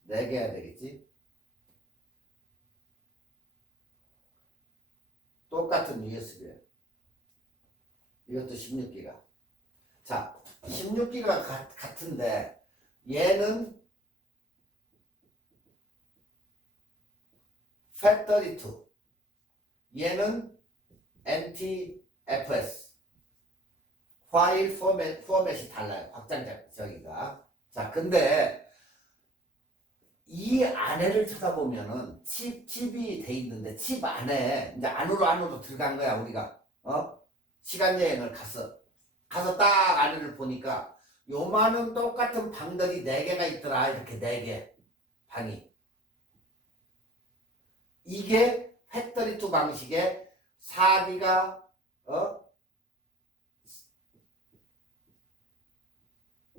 4개 해야 되겠지? 똑같은 USB예요. 이것도 16기가. 자, 16기가 같은데 얘는 FAT32 얘는 NTFS 파일 포맷이 달라요. 확장자 저기가. 자, 근데 이 안에를 쳐다보면은 칩이 돼 있는데 칩 안에 이제 안으로 들어간 거야 우리가 시간 여행을 가서 딱 안을 보니까 요만한 똑같은 방들이 4개가 있더라. 이렇게 4개 방이. 이게 팩토리2 방식의 4기가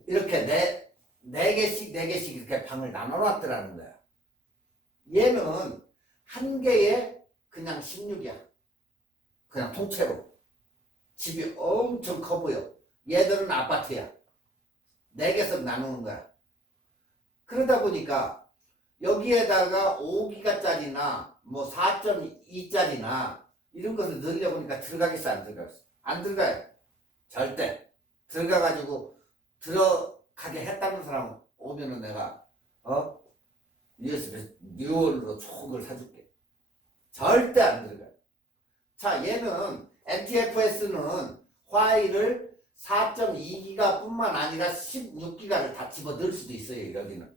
이렇게 4개씩 이렇게 방을 나눠놨더라는 거야. 얘는 한 개에 그냥 16이야. 그냥 통째로. 집이 엄청 커 보여. 얘들은 아파트야. 4개씩 나누는 거야. 그러다 보니까 여기에다가 5기가짜리나 뭐 4.2짜리나 이런 것을 넣으려보니까 들어가겠어 안 들어가겠어? 안 들어가요. 절대. 들어가가지고 들어가게 했다는 사람 오면은 내가 USB 뉴얼로 좋은 걸 사줄게. 절대 안 들어가요. 자, 얘는 NTFS는 파일을 4.2기가 뿐만 아니라 16기가를 다 집어 넣을 수도 있어요. 여기는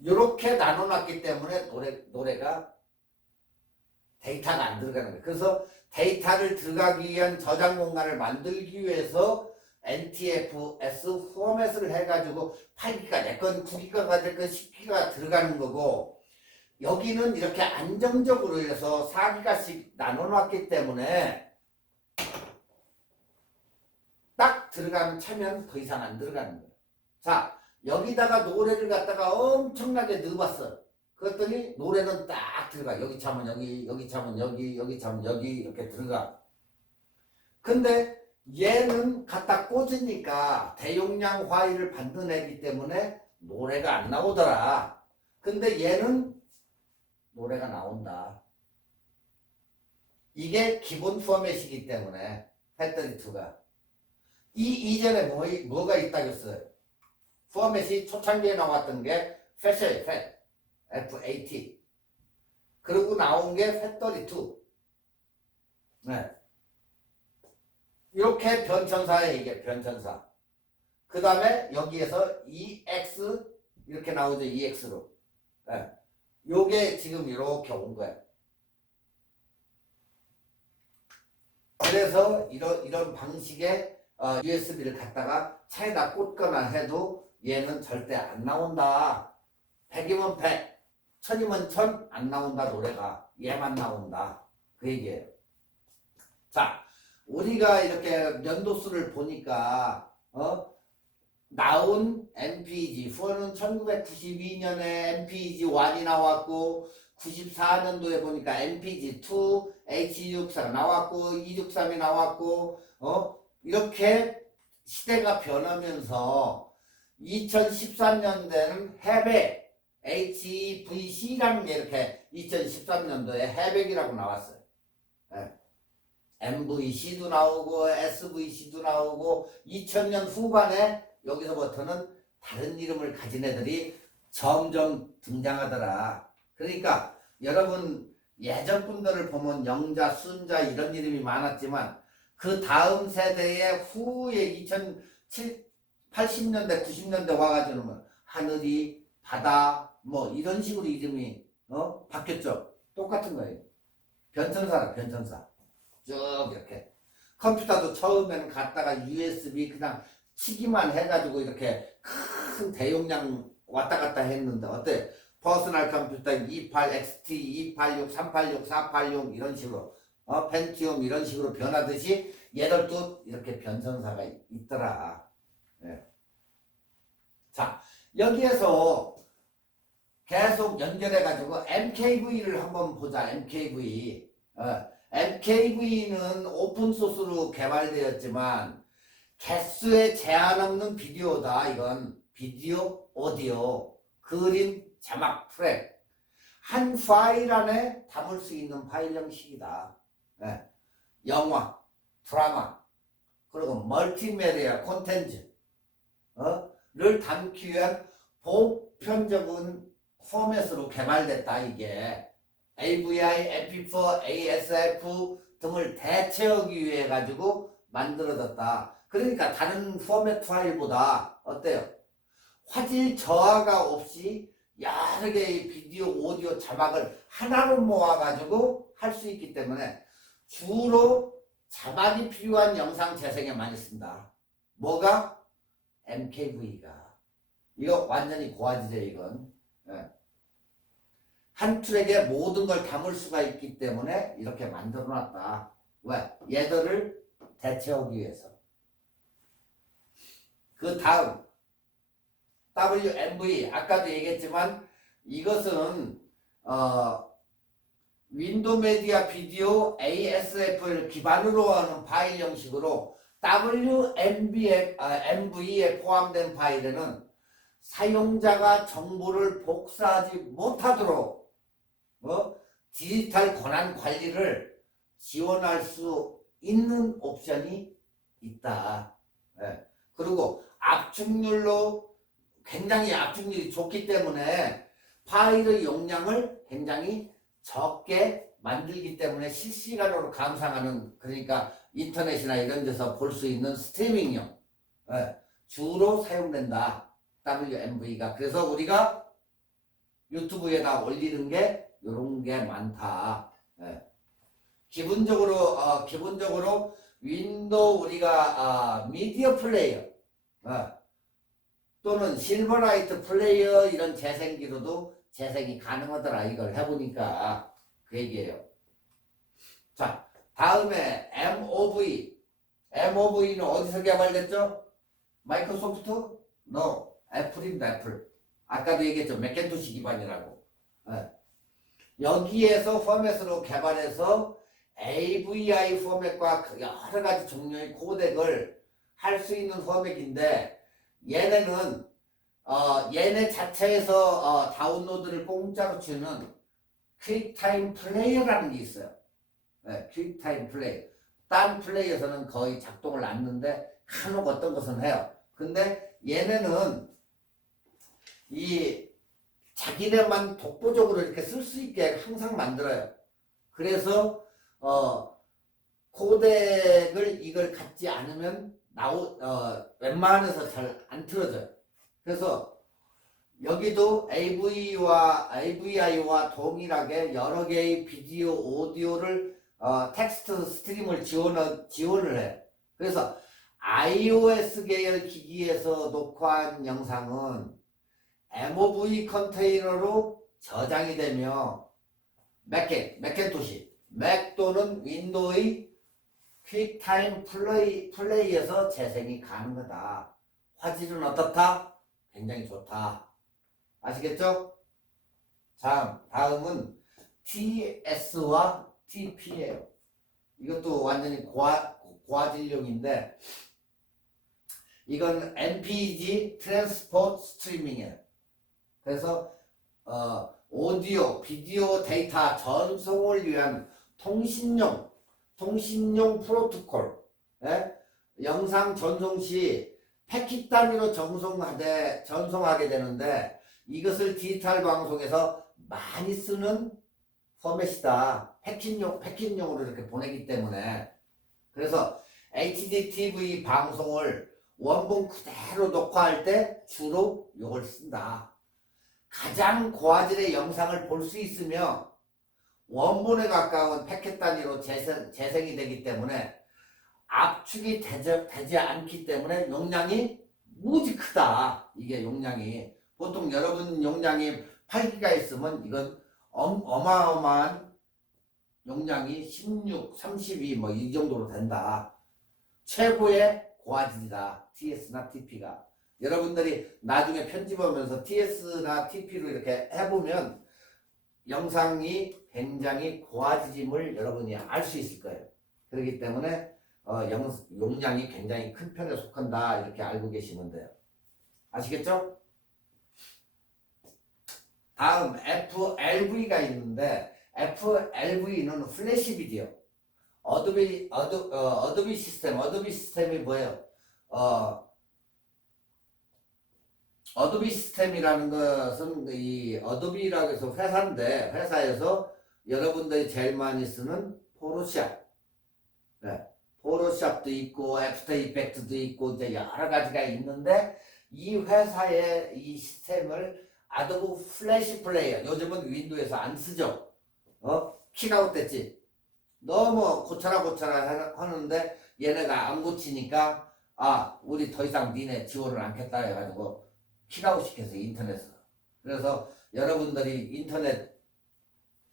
이렇게 나눠놨기 때문에 노래가 데이터가 안 들어가는 거예요. 그래서 데이터를 들어가기 위한 저장 공간을 만들기 위해서 NTFS 포맷을 해가지고 8기가 내건 9기가가 됐건 10기가 들어가는 거고, 여기는 이렇게 안정적으로 해서 4기가씩 나눠놨기 때문에 딱 들어가면 차면 더 이상 안 들어가는 거예요. 자, 여기다가 노래를 갖다가 엄청나게 넣어봤어. 그랬더니 노래는 딱 들어가. 여기 차면 여기, 여기 차면 여기, 여기 차면 여기 이렇게 들어가. 근데 얘는 갖다 꽂으니까 대용량 파일을 만들어내기 때문에 노래가 안 나오더라. 근데 얘는 노래가 나온다. 이게 기본 포맷이기 때문에 팩토리2가 이전에 뭐가 있다겠어요? 포맷이 초창기에 나왔던 게 팻이에요. 팻 FAT. 그리고 나온 게 팩토리2. 네. 이렇게 변천사에 이게 변천사. 그 다음에 여기에서 EX 이렇게 나오죠. EX로. 네. 요게 지금 이렇게 온 거예요. 그래서 이런 방식의 USB를 갖다가 차에다 꽂거나 해도 얘는 절대 안 나온다. 100이면 100, 1000이면 1000 안 나온다. 노래가 얘만 나온다. 그 얘기예요. 자, 우리가 이렇게 연도수를 보니까 나온 MPG4는 1992년에 MPG1이 나왔고 94년도에 보니까 MPG2, H264가 나왔고 263이 나왔고 이렇게 시대가 변하면서 2013년대는 해백 HVC라는 게 이렇게 2013년도에 해백이라고 나왔어요. 네. MVC도 나오고 SVC도 나오고 2000년 후반에 여기서부터는 다른 이름을 가진 애들이 점점 등장하더라. 그러니까 여러분 예전 분들을 보면 영자, 순자 이런 이름이 많았지만 그 다음 세대의 후에 80년대, 90년대 와가지고 하늘이, 바다 뭐 이런 식으로 이름이 바뀌었죠. 똑같은 거예요. 변천사라 변천사. 쭉 이렇게 컴퓨터도 처음에는 갖다가 USB 그냥 치기만 해가지고 이렇게 큰 대용량 왔다 갔다 했는데 어때? 퍼스널 컴퓨터 28XT, 286, 386, 486 이런 식으로 펜티움 이런 식으로 변하듯이 얘들도 이렇게 변선사가 있더라. 네. 자, 여기에서 계속 연결해가지고 MKV를 한번 보자. MKV. MKV는 오픈소스로 개발되었지만 개수에 제한 없는 비디오다. 이건 비디오, 오디오, 그림, 자막, 트랙 한 파일 안에 담을 수 있는 파일 형식이다. 영화, 드라마, 그리고 멀티미디어 콘텐츠 를 담기 위한 보편적인 포맷으로 개발됐다. 이게 AVI, MP4, ASF 등을 대체하기 위해 가지고 만들어졌다. 그러니까 다른 포맷 파일보다 어때요? 화질 저하가 없이 여러 개의 비디오, 오디오, 자막을 하나로 모아가지고 할 수 있기 때문에 주로 자막이 필요한 영상 재생에 많이 쓴다. 뭐가? MKV가. 이거 완전히 고화질이에요, 이건. 한 트랙에 모든 걸 담을 수가 있기 때문에 이렇게 만들어 놨다. 왜? 얘들을 대체하기 위해서. 그 다음 WMV 아까도 얘기했지만 이것은 윈도우 메디아 비디오 ASF를 기반으로 하는 파일 형식으로 MV에 포함된 파일에는 사용자가 정보를 복사하지 못하도록 디지털 권한 관리를 지원할 수 있는 옵션이 있다. 그리고 굉장히 압축률이 좋기 때문에 파일의 용량을 굉장히 적게 만들기 때문에 실시간으로 감상하는, 그러니까 인터넷이나 이런 데서 볼 수 있는 스트리밍용 주로 사용된다. WMV가. 그래서 우리가 유튜브에다 올리는 게 이런 게 많다. 기본적으로 윈도우 우리가 미디어 플레이어 또는 실버라이트 플레이어 이런 재생기로도 재생이 가능하더라. 이걸 해보니까 그 얘기예요. 자, 다음에 MOV는 어디서 개발됐죠? 마이크로소프트? No. 애플입니다. 애플. 아까도 얘기했죠. 맥킨토시 기반이라고. 여기에서 포맷으로 개발해서 AVI 포맷과 여러 가지 종류의 코덱을 할 수 있는 포맷인데 얘네는 얘네 자체에서 다운로드를 공짜로 주는 퀵타임 플레이어라는 게 있어요. 퀵타임 플레이어. 딴 플레이어에서는 거의 작동을 않는데 간혹 어떤 것은 해요. 근데 얘네는 이 자기네만 독보적으로 이렇게 쓸 수 있게 항상 만들어요. 그래서 코덱을 이걸 갖지 않으면 웬만해서 잘 안 틀어져요. 그래서 여기도 AVI와 동일하게 여러 개의 비디오, 오디오를 텍스트 스트림을 지원을 해요. 그래서 iOS 계열 기기에서 녹화한 영상은 MOV 컨테이너로 저장이 되며 맥킨토시, 맥 또는 윈도우의 퀵타임 플레이에서 재생이 가능하다. 화질은 어떻다? 굉장히 좋다. 아시겠죠? 자, 다음은 TS와 TP예요. 이것도 완전히 고화질용인데 이건 MPEG 트랜스포트 스트리밍이에요. 그래서 오디오, 비디오 데이터 전송을 위한 통신용 프로토콜, 영상 전송 시 패킷 단위로 전송하게 되는데 이것을 디지털 방송에서 많이 쓰는 포맷이다. 패킷용으로 이렇게 보내기 때문에. 그래서 HDTV 방송을 원본 그대로 녹화할 때 주로 이걸 쓴다. 가장 고화질의 영상을 볼 수 있으며 원본에 가까운 패킷 단위로 재생이 되기 때문에 압축이 되지 않기 때문에 용량이 무지 크다. 이게 용량이. 보통 여러분 용량이 8기가 있으면 이건 어마어마한 용량이 16, 32 뭐 이 정도로 된다. 최고의 고화질이다. TS나 TP가. 여러분들이 나중에 편집하면서 TS나 TP로 이렇게 해보면 영상이 굉장히 고화질임을 여러분이 알 수 있을 거예요. 그렇기 때문에 용량이 굉장히 큰 편에 속한다. 이렇게 알고 계시면 돼요. 아시겠죠? 다음 FLV가 있는데 FLV는 플래시 비디오. 어도비 시스템이 뭐예요? 어도비 시스템이라는 것은 이 어도비라고 해서 회사인데 회사에서 여러분들이 제일 많이 쓰는 포토샵, 네. 포토샵도 있고 애프터 이펙트도 있고 이제 여러 가지가 있는데 이 회사의 이 시스템을 아도브 플래시 플레이어 요즘은 윈도우에서 안 쓰죠. 킥아웃 됐지. 너무 고쳐라 하는데 얘네가 안 고치니까 우리 더 이상 니네 지원을 않겠다 해가지고 킥아웃 시켜서 인터넷으로. 그래서 여러분들이 인터넷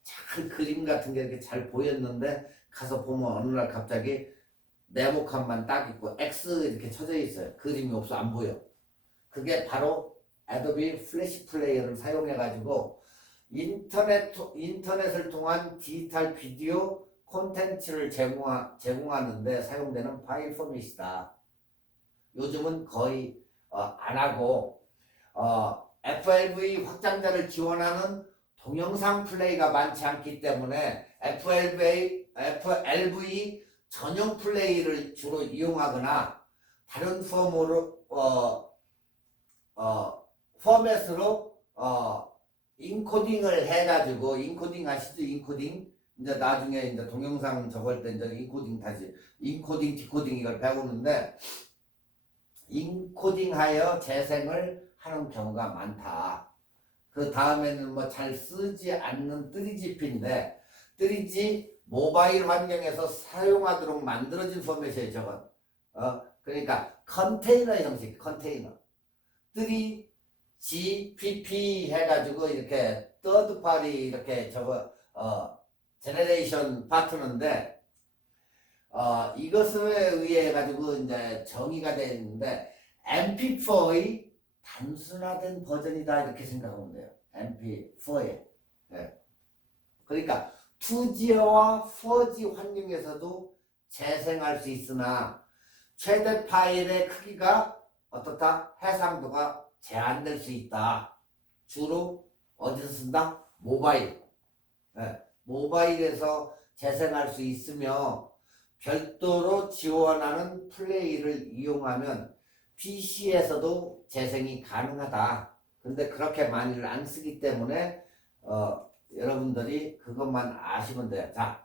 잘 그림 같은 게 이렇게 잘 보였는데 가서 보면 어느 날 갑자기 네모칸만 딱 있고 X 이렇게 쳐져 있어요. 그림이 없어 안 보여. 그게 바로 애도비 플래시 플레이어를 사용해 가지고 인터넷을 통한 디지털 비디오 콘텐츠를 제공하는데 사용되는 파일 포맷이다. 요즘은 거의 안 하고 FLV 확장자를 지원하는 동영상 플레이가 많지 않기 때문에 FLV 전용 플레이를 주로 이용하거나 다른 포맷으로 인코딩을 해가지고 인코딩 아시죠? 인코딩 이제 나중에 이제 동영상 적을 때 이제 인코딩 디코딩 이걸 배우는데 인코딩하여 재생을 하는 경우가 많다. 그 다음에는 뭐 잘 쓰지 않는 3GP인데 3G 모바일 환경에서 사용하도록 만들어진 포맷이에요. 저건. 그러니까 컨테이너 형식, 컨테이너. 3GPP 해가지고 이렇게 third party 이렇게 제너레이션 파트너인데 이것에 의해 가지고 이제 정의가 되어 있는데 MP4의 단순화된 버전이다 이렇게 생각하면 돼요. MP4에. 네. 그러니까 2G와 4G 환경에서도 재생할 수 있으나 최대 파일의 크기가 어떻다? 해상도가 제한될 수 있다. 주로 어디서 쓴다? 모바일. 네. 모바일에서 재생할 수 있으며 별도로 지원하는 플레이를 이용하면 PC에서도 재생이 가능하다. 근데 그렇게 많이를 안 쓰기 때문에 여러분들이 그것만 아시면 돼요. 자,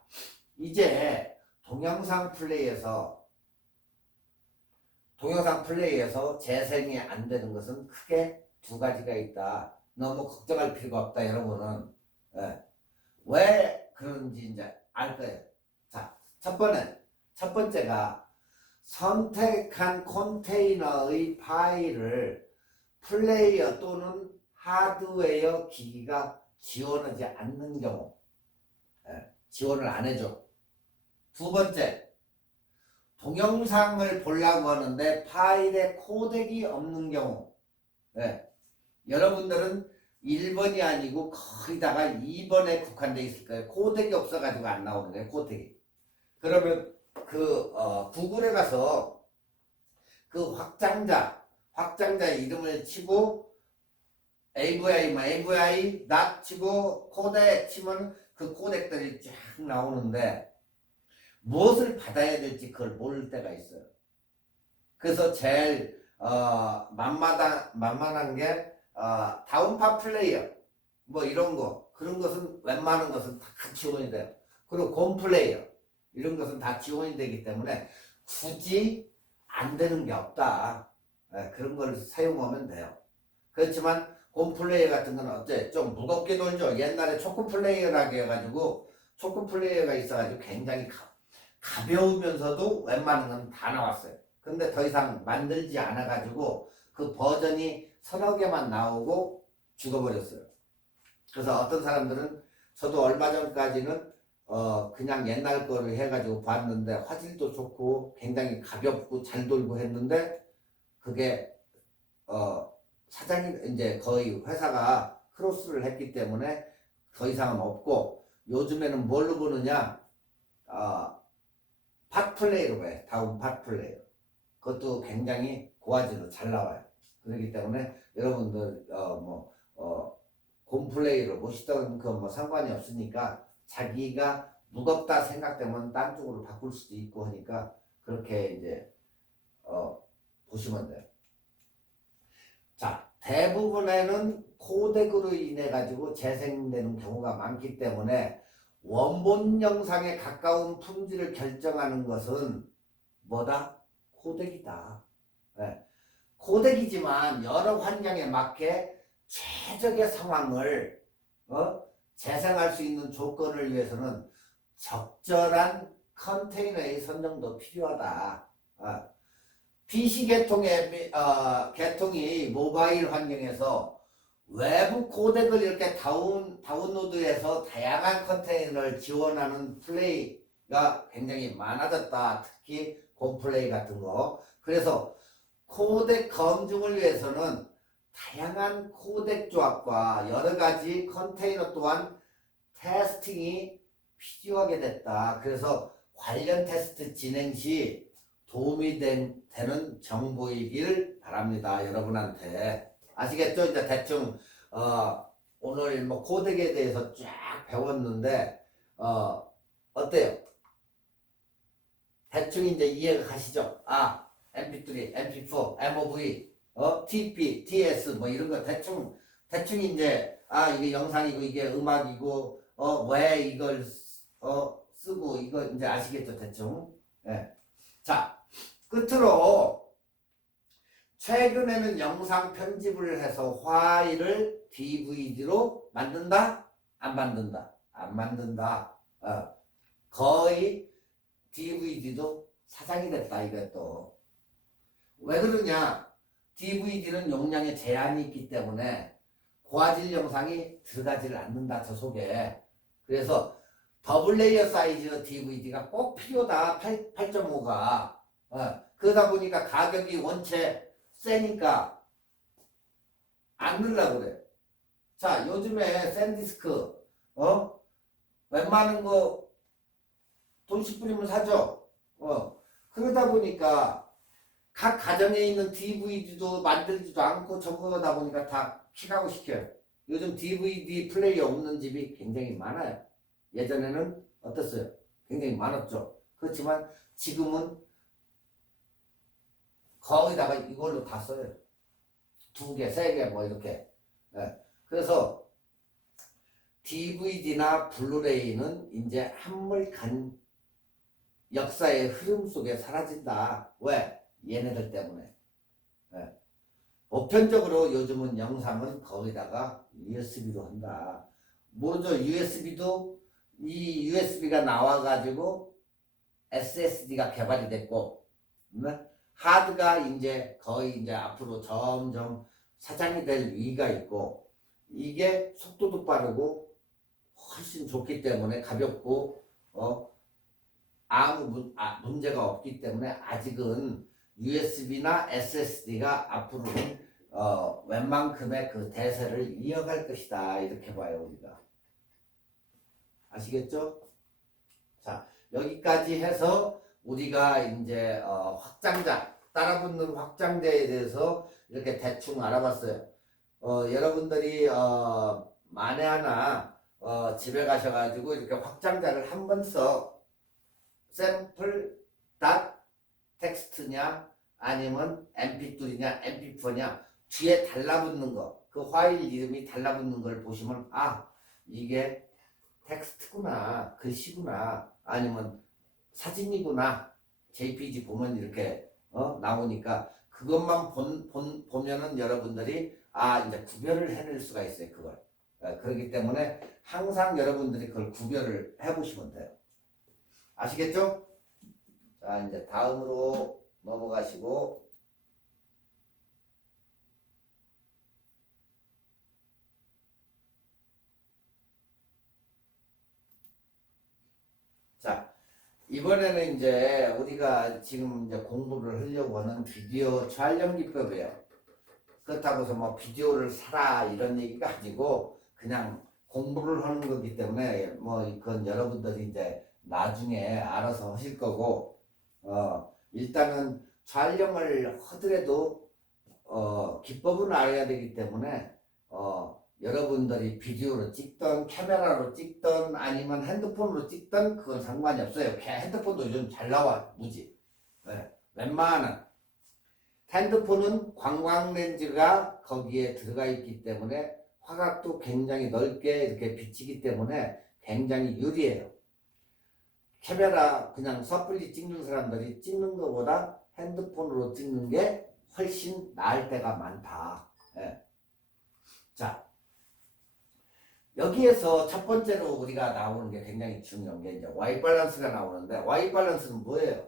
이제 동영상 플레이에서 재생이 안 되는 것은 크게 두 가지가 있다. 너무 걱정할 필요가 없다, 여러분은. 네. 왜 그런지 이제 알 거예요. 자, 첫 번째가 선택한 컨테이너의 파일을 플레이어 또는 하드웨어 기기가 지원하지 않는 경우, 지원을 안 해줘. 두 번째, 동영상을 보려고 하는데 파일에 코덱이 없는 경우. 여러분들은 1번이 아니고 거의 다가 2번에 국한되어 있을 거예요. 코덱이 없어가지고 안 나오는 거예요. 코덱이. 그러면 구글에 가서 그 확장자 이름을 치고 AVI 치고 코덱 치면 그 코덱들이 쫙 나오는데 무엇을 받아야 될지 그걸 모를 때가 있어요. 그래서 제일 만만한 게 다운파 플레이어 뭐 이런 거 그런 것은 웬만한 것은 다 지원이 돼요. 그리고 곰 플레이어 이런 것은 다 지원이 되기 때문에 굳이 안 되는 게 없다. 그런 걸 사용하면 돼요. 그렇지만 곰 플레이어 같은 건 어째 좀 무겁게 돌죠. 옛날에 초코 플레이어라고 해가지고 초코 플레이어가 있어가지고 굉장히 가벼우면서도 웬만한 건 다 나왔어요. 근데 더 이상 만들지 않아 가지고 그 버전이 서너 개만 나오고 죽어버렸어요. 그래서 어떤 사람들은 저도 얼마 전까지는 그냥 옛날 거를 해가지고 봤는데 화질도 좋고 굉장히 가볍고 잘 돌고 했는데 그게 사장님 이제 거의 회사가 크로스를 했기 때문에 더 이상은 없고 요즘에는 뭘로 보느냐 팟플레이로 해. 다운 팟플레이. 그것도 굉장히 고화질로 잘 나와요. 그렇기 때문에 여러분들 곰플레이로 보시던 그 뭐 상관이 없으니까 자기가 무겁다 생각되면 딴 쪽으로 바꿀 수도 있고 하니까 그렇게 이제 보시면 돼요. 자, 대부분에는 코덱으로 인해 가지고 재생되는 경우가 많기 때문에 원본 영상에 가까운 품질을 결정하는 것은 뭐다? 코덱이다. 네. 코덱이지만 여러 환경에 맞게 최적의 상황을 재생할 수 있는 조건을 위해서는 적절한 컨테이너의 선정도 필요하다. PC 계통이 모바일 환경에서 외부 코덱을 이렇게 다운로드해서 다양한 컨테이너를 지원하는 플레이가 굉장히 많아졌다. 특히 곰플레이 같은 거. 그래서 코덱 검증을 위해서는 다양한 코덱 조합과 여러 가지 컨테이너 또한 테스팅이 필요하게 됐다. 그래서 관련 테스트 진행 시 도움이 되는 정보이길 바랍니다. 여러분한테. 아시겠죠? 이제 대충 오늘 뭐 코덱에 대해서 쫙 배웠는데 어때요? 대충 이제 이해가 가시죠? MP3, MP4, MOV, TP, TS 뭐 이런 거 대충 이제 이게 영상이고 이게 음악이고 왜 이걸 쓰고 이거 이제 아시겠죠? 대충. 예. 자, 끝으로 최근에는 영상 편집을 해서 파일을 DVD로 만든다? 안 만든다? 안 만든다. 거의 DVD도 사장이 됐다 이것도. 왜 그러냐? DVD는 용량에 제한이 있기 때문에 고화질 영상이 들어가지를 않는다 저 속에. 그래서 더블 레이어 사이즈 DVD가 꼭 필요다. 8.5가. 그러다 보니까 가격이 원체 세니까 안 넣으려고 그래. 자, 요즘에 샌디스크 웬만한 거 돈씩 뿌리면 사죠. 그러다 보니까 각 가정에 있는 DVD도 만들지도 않고 전부다 보니까 다 킥하고 시켜요. 요즘 DVD 플레이어 없는 집이 굉장히 많아요. 예전에는 어땠어요? 굉장히 많았죠. 그렇지만 지금은 거기다가 이걸로 다 써요. 2개, 3개 뭐 이렇게. 그래서 DVD나 블루레이는 이제 한물간 역사의 흐름 속에 사라진다. 왜? 얘네들 때문에. 보편적으로 요즘은 영상은 거기다가 USB로 한다. 모르죠? USB도 이 USB가 나와가지고 SSD가 개발이 됐고, 하드가 이제 거의 이제 앞으로 점점 사장이 될 위기가 있고, 이게 속도도 빠르고 훨씬 좋기 때문에 가볍고 아무 문제가 없기 때문에 아직은 USB나 SSD가 앞으로는 웬만큼의 그 대세를 이어갈 것이다 이렇게 봐요 우리가. 아시겠죠? 자, 여기까지 해서 우리가 이제 확장자 따라붙는 확장자에 대해서 이렇게 대충 알아봤어요. 여러분들이 만에 하나 집에 가셔가지고 이렇게 확장자를 한 번 써 샘플 닷 텍스트냐 아니면 mp3냐 mp4냐 뒤에 달라붙는 거, 그 파일 이름이 달라붙는 걸 보시면 이게 텍스트구나, 글씨구나, 아니면 사진이구나, JPG 보면 이렇게 나오니까 그것만 보면은 여러분들이 이제 구별을 해낼 수가 있어요. 그걸. 그렇기 때문에 항상 여러분들이 그걸 구별을 해보시면 돼요. 아시겠죠? 자, 이제 다음으로 넘어가시고. 자, 이번에는 이제 우리가 지금 이제 공부를 하려고 하는 비디오 촬영 기법이에요. 그렇다고 해서 뭐 비디오를 사라 이런 얘기가 아니고 그냥 공부를 하는 거기 때문에 뭐 그건 여러분들이 이제 나중에 알아서 하실 거고, 일단은 촬영을 하더라도 기법은 알아야 되기 때문에 여러분들이 비디오로 찍던 카메라로 찍던 아니면 핸드폰으로 찍던 그건 상관이 없어요. 핸드폰도 요즘 잘 나와 무지. 네. 웬만한 핸드폰은 광광렌즈가 거기에 들어가 있기 때문에 화각도 굉장히 넓게 이렇게 비치기 때문에 굉장히 유리해요. 카메라 그냥 섣불리 찍는 사람들이 찍는 것보다 핸드폰으로 찍는 게 훨씬 나을 때가 많다. 네. 자, 여기에서 첫 번째로 우리가 나오는 게 굉장히 중요한 게 이제 Y 밸런스가 나오는데, Y 밸런스는 뭐예요?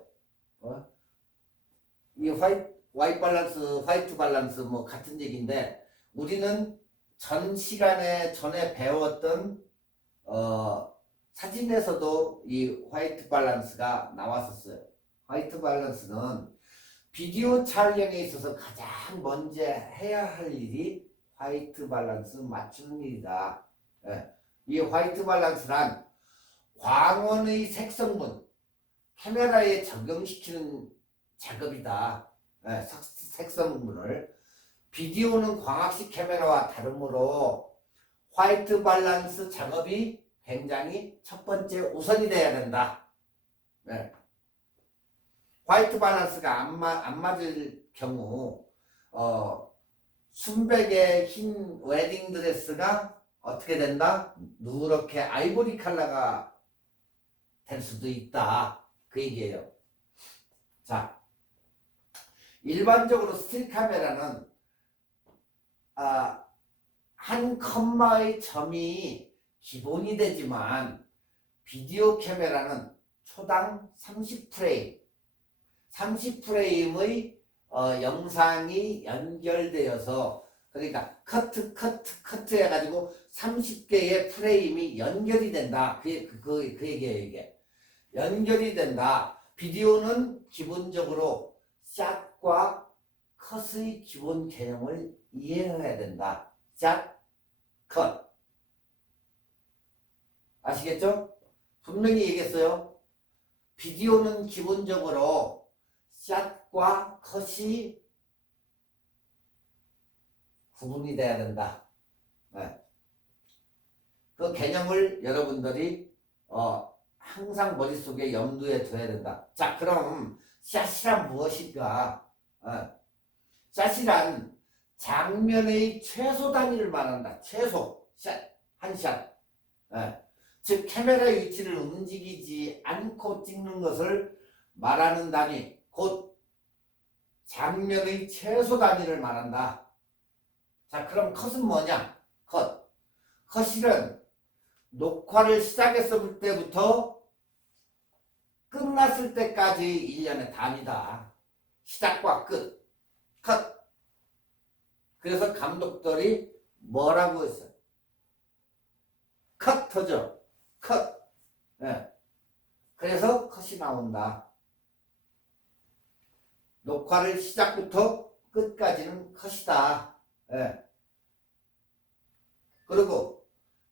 이 Y 밸런스, 화이트 밸런스 뭐 같은 얘기인데, 우리는 전 시간에 전에 배웠던 사진에서도 이 화이트 밸런스가 나왔었어요. 화이트 밸런스는 비디오 촬영에 있어서 가장 먼저 해야 할 일이 화이트 밸런스 맞추는 일이다. 예. 이 화이트 밸런스란 광원의 색성분, 카메라에 적용시키는 작업이다. 예, 색성분을. 비디오는 광학식 카메라와 다르므로 화이트 밸런스 작업이 굉장히 첫 번째 우선이 돼야 된다. 예. 화이트 밸런스가 안 맞을 경우 순백의 흰 웨딩 드레스가 어떻게 된다? 누렇게 아이보리 컬러가 될 수도 있다. 그 얘기예요. 자, 일반적으로 스틸 카메라는 한 컴마의 점이 기본이 되지만 비디오 카메라는 초당 30프레임, 30프레임의 영상이 연결되어서, 그러니까 커트 해가지고 30개의 프레임이 연결이 된다. 그 얘기예요, 이게. 연결이 된다. 비디오는 기본적으로 샷과 컷의 기본 개념을 이해해야 된다. 샷, 컷. 아시겠죠? 분명히 얘기했어요. 비디오는 기본적으로 샷과 컷이 구분이 돼야 된다. 네. 그 개념을 여러분들이 항상 머릿속에 염두에 둬야 된다. 자, 그럼 샷이란 무엇일까? 샷이란 장면의 최소 단위를 말한다. 최소 샷, 한 샷. 즉 카메라의 위치를 움직이지 않고 찍는 것을 말하는 단위, 곧 장면의 최소 단위를 말한다. 자, 그럼 컷은 뭐냐? 컷은 녹화를 시작했을 때부터 끝났을 때까지 일련의 단위다. 시작과 끝. 컷. 그래서 감독들이 뭐라고 했어요? 컷터죠. 컷. 네. 그래서 컷이 나온다. 녹화를 시작부터 끝까지는 컷이다. 네. 그리고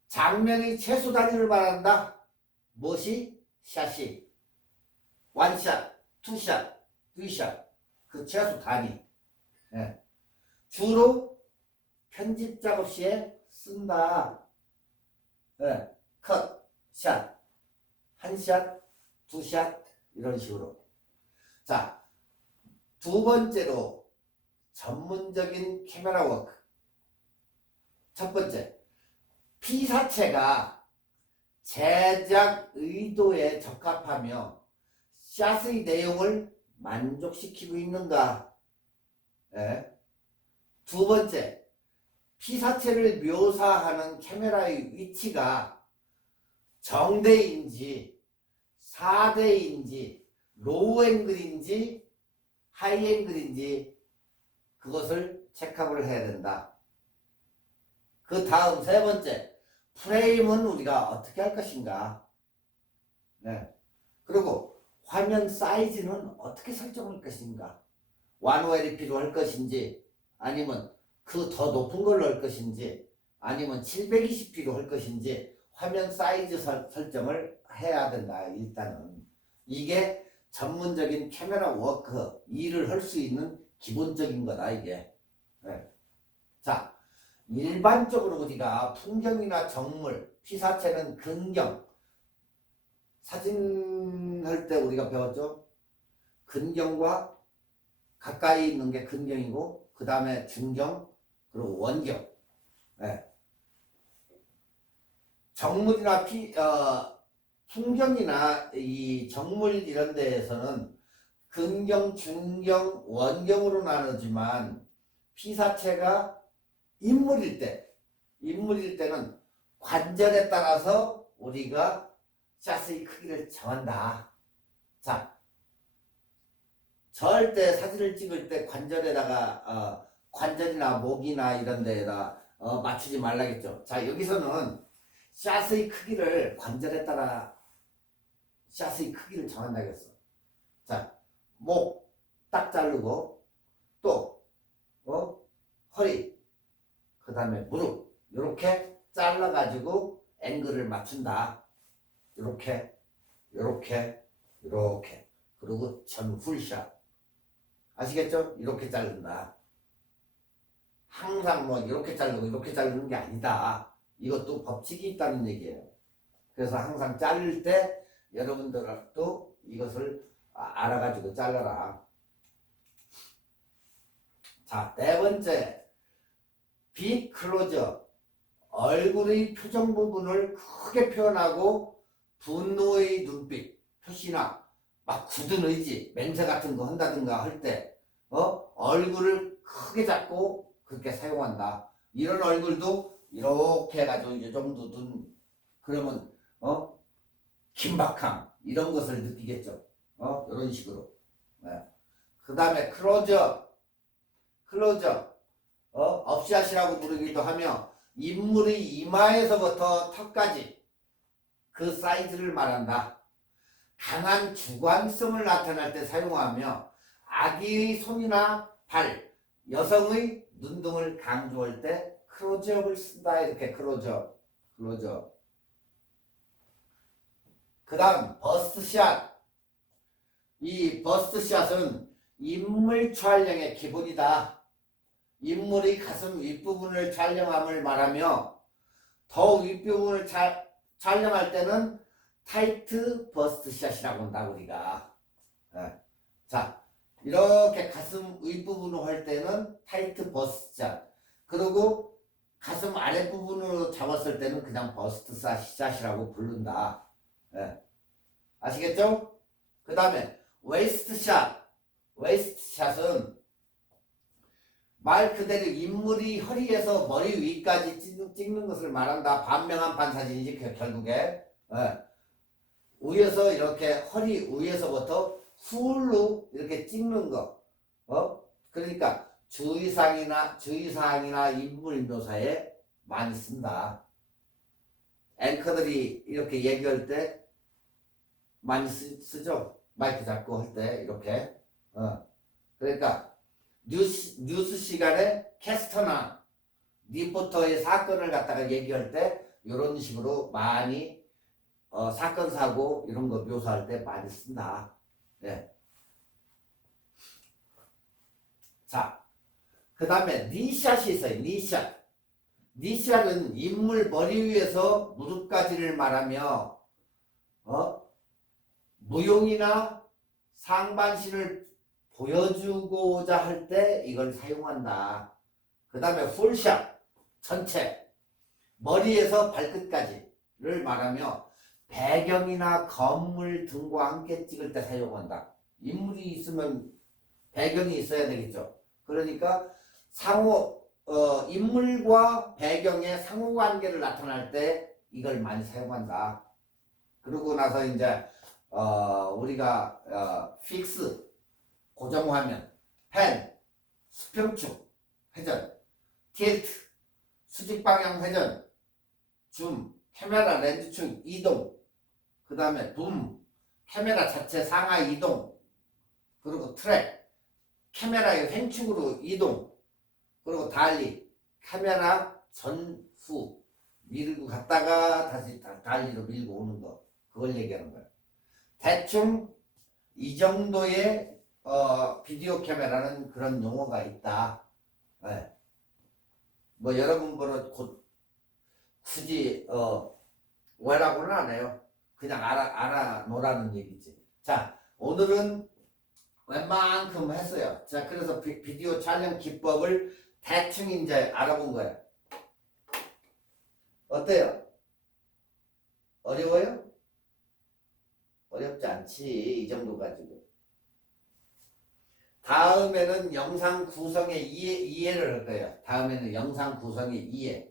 장면의 최소 단위를 말한다. 무엇이? 샷이. 원샷, 투샷, 쓰리샷. 그 최소 단위. 네. 주로 편집 작업 시에 쓴다. 네. 컷, 샷, 한 샷, 두 샷, 이런 식으로. 자, 두 번째로 전문적인 카메라 워크. 첫 번째, 피사체가 제작 의도에 적합하며 샷의 내용을 만족시키고 있는가. 네. 두 번째, 피사체를 묘사하는 카메라의 위치가 정대인지 사대인지 로우 앵글인지 하이 앵글인지 그것을 체크를 해야 된다. 그 다음 세 번째, 프레임은 우리가 어떻게 할 것인가. 네. 그리고 화면 사이즈는 어떻게 설정할 것인가. 1080p로 할 것인지 아니면 그 더 높은 걸로 할 것인지 아니면 720p로 할 것인지 화면 사이즈 설정을 해야 된다. 일단은 이게 전문적인 카메라 워크 일을 할 수 있는 기본적인 거다 이게. 네. 자, 일반적으로 우리가 풍경이나 정물, 피사체는 근경, 사진 할 때 우리가 배웠죠? 근경과 가까이 있는 게 근경이고 그 다음에 중경 그리고 원경. 네. 정물이나 풍경이나 이 정물 이런 데에서는 근경, 중경, 원경으로 나누지만 피사체가 인물일 때는 관절에 따라서 우리가 샷의 크기를 정한다. 자, 절대 사진을 찍을 때 관절에다가 관절이나 목이나 이런 데에다 맞추지 말라겠죠. 자, 여기서는 샷의 크기를 관절에 따라 샷의 크기를 정한다겠어. 자, 목 딱 자르고 또 허리 그 다음에 무릎 이렇게 잘라 가지고 앵글을 맞춘다. 이렇게 그리고 전풀샷 아시겠죠? 이렇게 자른다. 항상 뭐 이렇게 자르고 이렇게 자르는 게 아니다. 이것도 법칙이 있다는 얘기예요. 그래서 항상 자를 때 여러분들도 이것을 알아가지고 잘라라. 자, 네 번째, 빅 클로즈업. 얼굴의 표정 부분을 크게 표현하고 분노의 눈빛, 표시나 막 굳은 의지, 맹세 같은 거 한다든가 할 때 얼굴을 크게 잡고 그렇게 사용한다. 이런 얼굴도 이렇게 해가지고 이 정도 눈 그러면 긴박함 이런 것을 느끼겠죠. 이런 식으로. 네. 그 다음에 클로즈업, 업샷이라고 부르기도 하며 인물의 이마에서부터 턱까지 그 사이즈를 말한다. 강한 주관성을 나타낼 때 사용하며 아기의 손이나 발, 여성의 눈등을 강조할 때 클로즈업을 쓴다. 이렇게 클로즈업. 그 다음 버스트샷. 이 버스트샷은 인물 촬영의 기본이다. 인물의 가슴 윗부분을 촬영함을 말하며 더 윗부분을 촬영할 때는 타이트 버스트샷이라고 한다 우리가. 네. 자, 이렇게 가슴 윗부분으로 할 때는 타이트 버스트샷. 그리고 가슴 아랫부분으로 잡았을 때는 그냥 버스트샷이라고 부른다. 네. 아시겠죠? 그 다음에 웨이스트샷은 말 그대로 인물이 허리에서 머리 위까지 찍는 것을 말한다. 반명한 사진이지 결국에. 위에서 이렇게 허리 위에서부터 술로 이렇게 찍는 거. 그러니까 주의사항이나 인물 묘사에 많이 쓴다. 앵커들이 이렇게 얘기할 때 많이 쓰죠. 마이크 잡고 할 때 이렇게. 그러니까 뉴스 시간에 캐스터나 리포터의 사건을 갖다가 얘기할 때 이런 식으로 많이 사건 사고 이런 거 묘사할 때 많이 쓴다. 네. 자, 그 다음에 니샷이 있어요. 니샷은 인물 머리 위에서 무릎까지를 말하며 무용이나 상반신을 보여주고자 할 때 이걸 사용한다. 그 다음에 풀샷, 전체 머리에서 발끝까지를 말하며 배경이나 건물 등과 함께 찍을 때 사용한다. 인물이 있으면 배경이 있어야 되겠죠. 그러니까 인물과 배경의 상호관계를 나타낼 때 이걸 많이 사용한다. 그러고 나서 이제 우리가 픽스 고정화면, 펜 수평축 회전, 틸트 수직방향 회전, 줌 카메라 렌즈축 이동, 그 다음에 붐 카메라 자체 상하 이동, 그리고 트랙 카메라의 횡축으로 이동, 그리고 달리 카메라 전후 밀고 갔다가 다시 달리로 밀고 오는 거, 그걸 얘기하는 거예요. 대충 이 정도의 비디오 카메라는 그런 용어가 있다. 네. 뭐 여러분들은 굳이 뭐라고는 안 해요. 그냥 알아놓으라는 얘기지. 자, 오늘은 웬만큼 했어요. 자, 그래서 비디오 촬영 기법을 대충 이제 알아본 거예요. 어때요? 어려워요? 어렵지 않지. 이 정도 가지고. 다음에는 영상 구성의 이해를 할 거예요. 다음에는 영상 구성의 이해.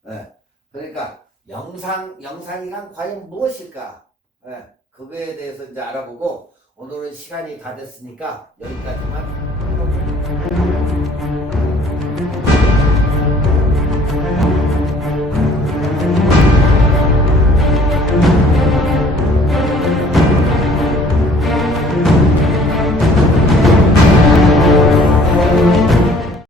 네. 그러니까 영상이란 과연 무엇일까? 네. 그거에 대해서 이제 알아보고, 오늘은 시간이 다 됐으니까 여기까지만